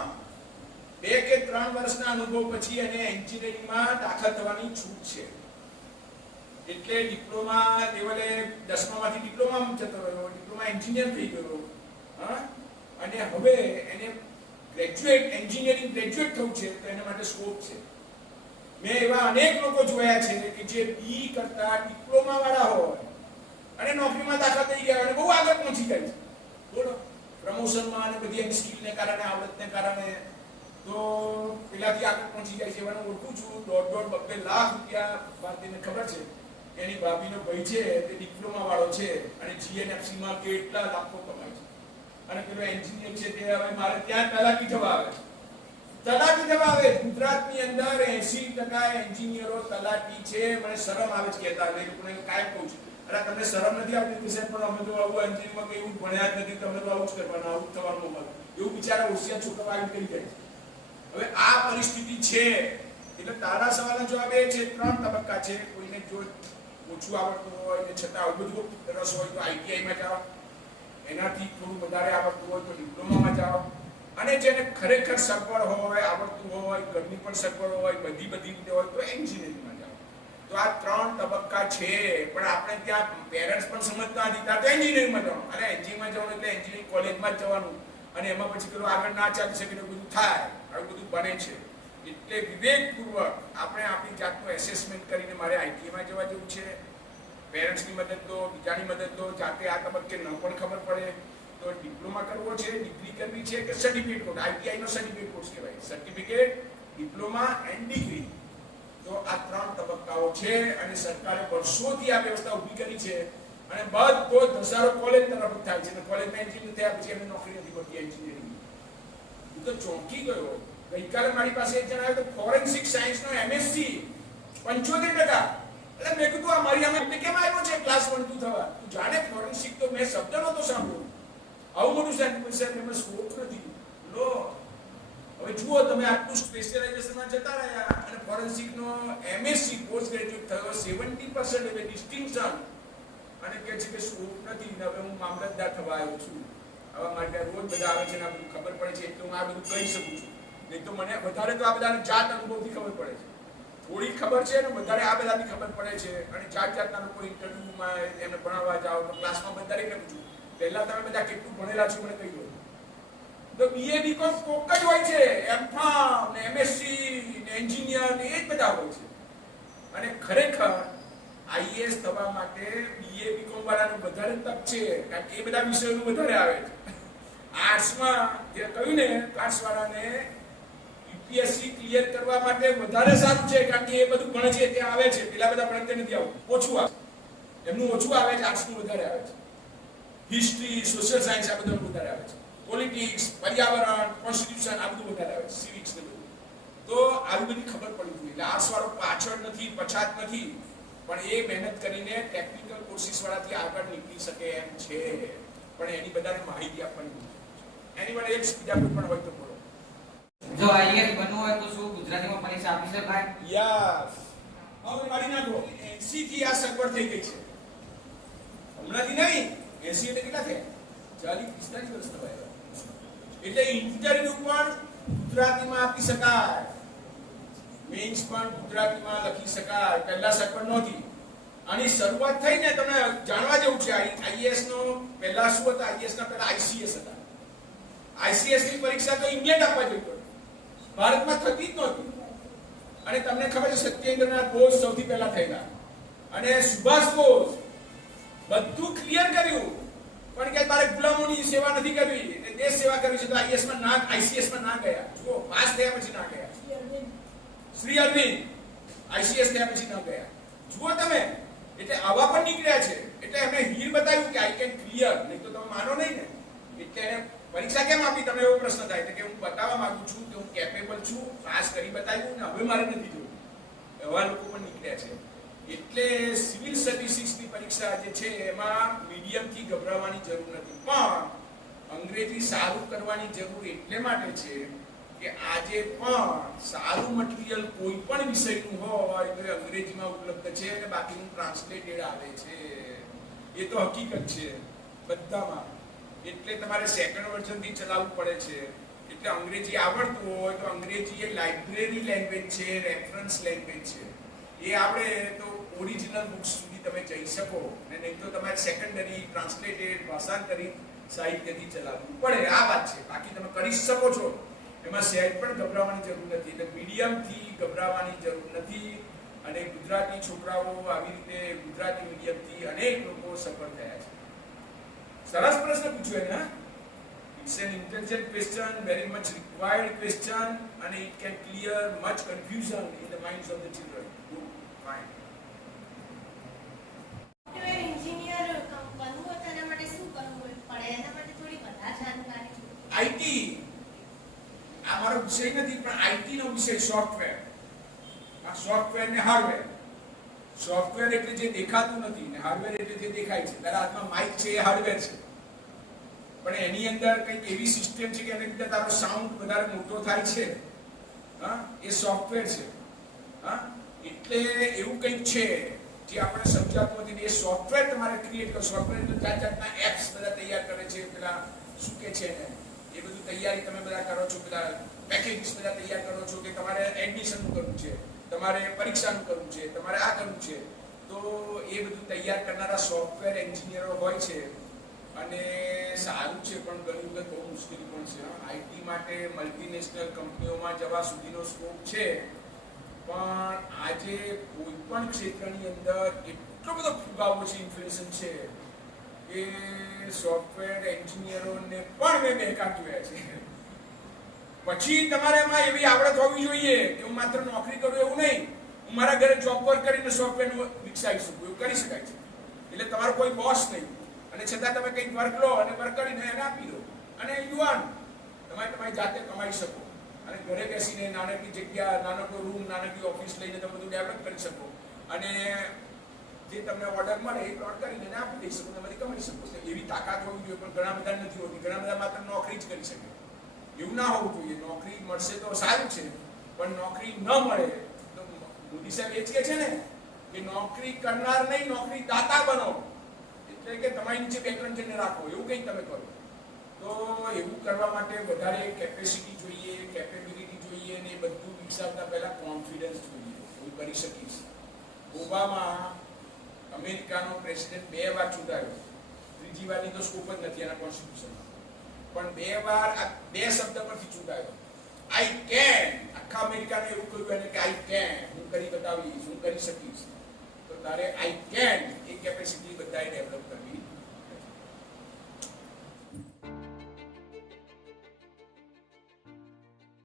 2 કે 3 વર્ષના અનુભવ પછી એને એન્જિનિયરિંગમાં દાખલ થવાની છૂટ છે. એટલે ડિપ્લોમા લેવલે 10મામાંથી ડિપ્લોમામાં જતો રહ્યો, ડિપ્લોમા એન્જિનિયર થઈ ગયો. હા, અને હવે એને ગ્રેજ્યુએટ એન્જિનિયરિંગ ગ્રેજ્યુએટ થવું છે તો એના માટે સ્કોપ છે. મેં એવા અનેક લોકો જોયા છે કે જે BE કરતા ડિપ્લોમા વાળા હોય અને નોકરીમાં દાખલ થઈ ગયા અને બહુ આગળ પહોંચી જાય છે. બોલો, પ્રમોશનમાં અને બધી એની સ્કિલને કારણે, આવડતને કારણે તો પેલાથી આગળ પહોંચી જાય છે. એવાનું ઓળખું છું. 1.5-2 લાખ રૂપિયા ભારતીને ખબર છે. એની ભાભીનો ભાઈ છે તે ડિપ્લોમા વાળો છે અને GNFCમાં કેટલા લાખો કમાય છે. અને પેલો એન્જિનિયર છે તે હવે મારે ત્યાં તલાટી થવા આવે. ગુજરાતની અંદર 80% એન્જિનિયરો તલાટી છે. મને શરમ આવે છે કહેતા. એ લોકોને કાયમ કહું છું, અરે તમને શરમ નથી આવતી કે સાહેબ પણ અમે તો આવું એન્જિનિયરિંગમાં કઈ એવું ભણ્યા જ નથી, તમને તો આવું જ કરવાનું, આવું જ થવાનું મળે. એવું બિચારા હોશિયાર છોકરા આવી કરી જાય છે. હવે આ પરિસ્થિતિ છે. એટલે તારા સવાલનો જવાબ એ છે 3 તબક્કા છે. કોઈને જો ઓછું આવડતું હોય ને છતાં આવું બધું રસ હોય તો ITI માં જાઓ. એનાથી થોડું વધારે આવડતું હોય તો ડિપ્લોમામાં જાઓ, અને જેને ખરેખર સગવડ હોય, આવડતું હોય, ઘરની પણ સગવડ હોય, બધી રીતે હોય તો એન્જિનિયરિંગમાં જાઓ. તો આ 3 તબક્કા છે. પણ આપણે ત્યાં પેરેન્ટ્સ પણ સમજતા નથી, ત્યાં તો એન્જિનિયરિંગમાં જવાનું, અને એન્જિનિયરિંગમાં જવાનું એટલે એન્જિનિયરિંગ કોલેજમાં જ જવાનું, અને એમાં પછી પેલું આગળ ના ચાલી શકે તો બધું થાય, આવું બધું બને છે. એટલે વિવેકપૂર્વક આપણે આપણી જાતનું એસેસમેન્ટ કરીને મારે આઈટીઆઈમાં જવા જેવું છે. પેરેન્ટ્સની મદદ લો, બીજાની મદદ લો, જાતે આ તબક્કે ન પણ ખબર પડે તો ડિપ્લોમા કરવો છે, ડિગ્રી કરવી છે કે સર્ટિફિકેટ કોર્સ. આઈટીઆઈ નો સર્ટિફિકેટ કોર્સ કહેવાય, સર્ટિફિકેટ, ડિપ્લોમા એન્ડ ડિગ્રી. તો આ 3 તબક્કાઓ છે, અને સરકારે વર્ષોથી આ વ્યવસ્થા ઊભી કરી છે, અને બધો ધસારો કોલેજ તરફ થાય છે. અને કોલેજમાં એન્જિનિયર થયા પછી એમને નોકરી નથી મળતી એન્જિનિયરિંગ. હું તો ચોંકી ગયો. ગઈકાલે મારી પાસે એક જણ આવ્યો તો ફોરેન્સિક સાયન્સ નો એમએસસી 75%. એટલે મેં કીધું આ મારી આમાં કેમ આવ્યો છે ક્લાસ 1 2 થવા? તું જાણે ફોરેન્સિક તો મેં શબ્દ નહોતો સાંભળ્યો. આવું મોટું સાહેબ એમાં સ્કોપ નથી. લો હવે જુઓ, તમે આટલું સ્પેશિયલાઇઝેશનમાં જતા રહ્યા અને ફોરેન્સિક નો એમએસસી પોસ્ટ ગ્રેજ્યુએટ થયો 70% એટલે ડિસ્ટિંક્શન, અને કહે છે કે સ્કોપ નથી. હવે હું મામલતદાર થવા આવ્યો છું. આવા માટે રોજ બધા આવે છે ને આ બધું ખબર પડે છે એટલે હું આ બધું કહી શકું છું. નહીં તો મને વધારે તો આ બધાને જાત અનુભવથી ખબર પડે છે. થોડી ખબર છે ને વધારે આ બધાની ખબર પડે છે. અને જાતના લોકો ઇન્ટરવ્યુમાં એમને ભણાવવા જાઓ તો ક્લાસમાં બધા ને પૂછું, પહેલા તમે બધા કેટલું ભણેલા છો મને કહી દો. તો બીએ બીકોમ કોક જ હોય છે, એમફાર્મ ને એમએસસી ને એન્જિનિયર ને એ જ બધા હોય છે. અને ખરેખર આઈએએસ થવા માટે બીએ બીકોમ વાળાનું વધારે તક છે, કારણ કે એ બધા વિષયોનું વધારે આવે છે. આર્ટ્સમાં જે કહ્યું ને, આર્ટ્સ વાળાને યુપીએસસી ક્લિયર કરવા માટે વધારે સારું છે, કારણ કે એ બધું ભણે છે ત્યાં આવે છે. પેલા બધા ભણતે નથી આવતું, ઓછું આવે, એમનું ઓછું આવે છે, આર્ટ્સનું વધારે આવે છે. હિસ્ટ્રી, સોશિયલ સાયન્સ આ બધું વધારે આવે છે. પોલિટિક્સ, પર્યાવરણ, કોન્સ્ટિટ્યુશન આ બધું વધારે આવે છે, સિવિક્સ ને બધું. તો આવી બધી ખબર પડી જોઈએ. એટલે આર્ટ્સ વાળો પાછળ નથી, પછાત નથી, પણ એ મહેનત કરીને ટેકનિકલ કોર્સિસ વાળાથી આગળ નીકળી શકે એમ છે. પણ એની બધાને માહિતી આપવાની. એની વડે એક બીજા કોઈ પણ હોય તો બોલો. જો આઈએએસ બનવું હોય તો શું ગુજરાતીમાં પરીક્ષા આપી શકાય? યસ. હવે મારી નાખો 80 થી આ સગવડ થઈ ગઈ છે. હમણાંથી નહીં, 80 એટલે કેટલા થયા? 40 45 વર્ષ થયા. એટલે ઇન્ટરવ્યુ પણ ગુજરાતીમાં આપી શકાય, મેન્સ પણ ગુજરાતીમાં લખી શકાય. પહેલા સગવડ નહોતી. આની શરૂઆત થઈ ને તમને જાણવા જેવું છે. આઈએએસ નો પહેલા શું હતા? આઈએએસ ના પહેલા આઈસીએસ હતા. આઈસીએસ ની પરીક્ષા તો ઇંગ્લેન્ડ આપવા જઈ પડે, ભારતમાં થતી જ નહોતી. અને તમને ખબર છે સત્યેન્દ્રનાથ બોઝ સૌથી પહેલા થયેલા, અને સુભાષ બોઝ બધું ક્લિયર કર્યું, પણ કે તારે ગુલામોની સેવા નથી કરવી, દેશ સેવા કરવી છે. તો આઈએએસ માં ના, આઈસીએસ માં ના ગયા. જો પાસ થયા પછી ના ગયા. શ્રી અરવિંદ આઈસીએસ થયા પછી ના ગયા. જુઓ તમે, એટલે આવા પણ નીકળ્યા છે. એટલે એમને હીર બતાવ્યું કે આઈ કેન ક્લિયર. નહીં તો તમે માનો નહીં ને. એટલે એને પરીક્ષા કેમ આપી? તમે એવો પ્રશ્ન થાય કે હું બતાવવા માંગુ છું કે હું કેપેબલ છું, પાસ કરી બતાવ્યું ને હવે મારે નથી જોવું. એવા લોકો પણ નીકળ્યા છે. એટલે સિવિલ સર્વિસીસની પરીક્ષા જે છે એમાં મીડિયમથી ગભરાવાની જરૂર નથી, પણ અંગ્રેજી સારું કરવાની જરૂર એટલે માટે છે કે આજે પણ સારું મટીરિયલ કોઈ પણ વિષયનું હોય તો અંગ્રેજીમાં ઉપલબ્ધ છે, અને બાકીનું ટ્રાન્સલેટેડ આવે છે. એ તો હકીકત છે બધામાં. એટલે તમારે સેકન્ડ વર્ઝનથી ચલાવવું પડે છે. એટલે અંગ્રેજી આવડતું હોય તો અંગ્રેજી એ લાઇબ્રેરી લેંગ્વેજ છે, રેફરન્સ લેંગ્વેજ છે. એ આવડે તો ઓરિજિનલ બુક્સ સુધી તમે જઈ શકો, અને નહીં તો તમારે સેકન્ડરી ટ્રાન્સલેટેડ ભાષાંતરિત સાહિત્યથી ચલાવવું પડે. આ વાત છે. બાકી તમે કરી શકો છો, એમાં સહેજ પણ ગભરાવાની જરૂર નથી. એટલે મીડિયમથી ગભરાવાની જરૂર નથી. અને ગુજરાતી છોકરાઓ આવી રીતે ગુજરાતી મીડિયમથી અનેક લોકો સફળ થયા છે. સરસ પ્રશ્ન પૂછ્યો ને. It's an intelligent question, very much required question, and it can clear much confusion in the minds of the children. Good, fine. Engineer બનવું હોય તેના માટે શું કરવું પડે? એના માટે થોડી વધારે જાણકારી. આઈટી આ મારો વિષય નથી, પણ આઈટી નો વિષય સોફ્ટવેર. આ સોફ્ટવેર ને હાર્ડવેર. સોફ્ટવેર એટલે જે દેખાતું નથી, ને હાર્ડવેર એટલે જે દેખાય છે. તારા હાથમાં માઇક છે એ હાર્ડવેર છે, પણ એની અંદર કંઈક એવી સિસ્ટમ છે કે એની અંદર તારો સાઉન્ડ વધારે મોટો થાય છે. હા, એ સોફ્ટવેર છે. હા, એટલે એવું કંઈક છે. જે આપણે સમજાતું નથી એ સોફ્ટવેર તમારે ક્રિએટ કરો. સોફ્ટવેર તો જાત જાતના એપ્સ બધા તૈયાર કરે છે, પેલા શું કે છે ને એ બધું તૈયારી તમે બધા કરો છો, પેલા પેકેજીસ બધા તૈયાર કરો છો કે તમારે એડમિશનનું કરવું છે, તમારે પરીક્ષાનું કરવું છે, તમારે આ કરવું છે. તો એ બધું તૈયાર કરનારા સોફ્ટવેર એન્જિનિયરો હોય છે અને સારું છે, પણ ઘણી વખત બહુ મુશ્કેલી પણ છે. આઈટી માટે મલ્ટીનેશનલ કંપનીઓમાં જવા સુધીનો સ્કોપ છે, પણ આજે કોઈ પણ ક્ષેત્રની અંદર એટલો બધો ફુગાવો છે, ઇન્ફ્લેશન છે કે સોફ્ટવેર એન્જિનિયરોને પણ મેં બેકાર જોયા છે. પછી તમારે એમાં એવી આવડત હોવી જોઈએ કે હું માત્ર નોકરી કરું એવું નહીં, હું મારા ઘરે જોબ વર્ક કરીને સોફ્ટવેર વિકસાવી શકું, એવું કરી શકાય છે. એટલે તમારો કોઈ બોસ નહીં અને છતાં તમે કંઈક વર્ક લો અને વર્ક કરીને એને આપી દો અને યુવાન તમે તમારી જાતે કમાઈ શકો અને ઘરે બેસીને નાનકડી જગ્યા, નાનકડો રૂમ, નાનકડી ઓફિસ લઈને તમે બધું ડેવલપ કરી શકો અને જે તમને ઓર્ડર મળે એ પ્લોટ કરીને એને આપી દઈ શકો, તમે કમાઈ શકો. એવી તાકાત હોવી જોઈએ, પણ ઘણા બધા નથી હોતી. ઘણા બધા માત્ર નોકરી જ કરી શકે. એવું ના હોવું જોઈએ. નોકરી મળશે તો સારું છે, પણ નોકરી ન મળે તો મોદી સાહેબ એ જ કહે છે ને કે નોકરી કરનાર નહીં, નોકરી દાતા બનો. એટલે કે તમારી નીચે 2-3 જણને રાખો, એવું કંઈક તમે કરો. તો એવું કરવા માટે વધારે કેપેસિટી જોઈએ, કેપેબિલિટી જોઈએ અને એ બધું વિકસાવતા પહેલા કોન્ફિડન્સ જોઈએ. હું કરી શકીશ. ઓબામા અમેરિકાનો પ્રેસિડેન્ટ 2 વાર ચૂંટાયો, ત્રીજી વારની તો સ્કોપ જ નથી એના કોન્સ્ટિટ્યુશનમાં, પણ 2 વાર આ 2 શબ્દ પરથી ચૂંટાયો. I can. આખા અમેરિકાને એવું કહ્યું એને કે આઈ કેન, હું કરી બતાવીશ, હું કરી શકીશ. તો તારે આઈ કેન એ કેપેસિટી બધાએ ડેવલપ કરવી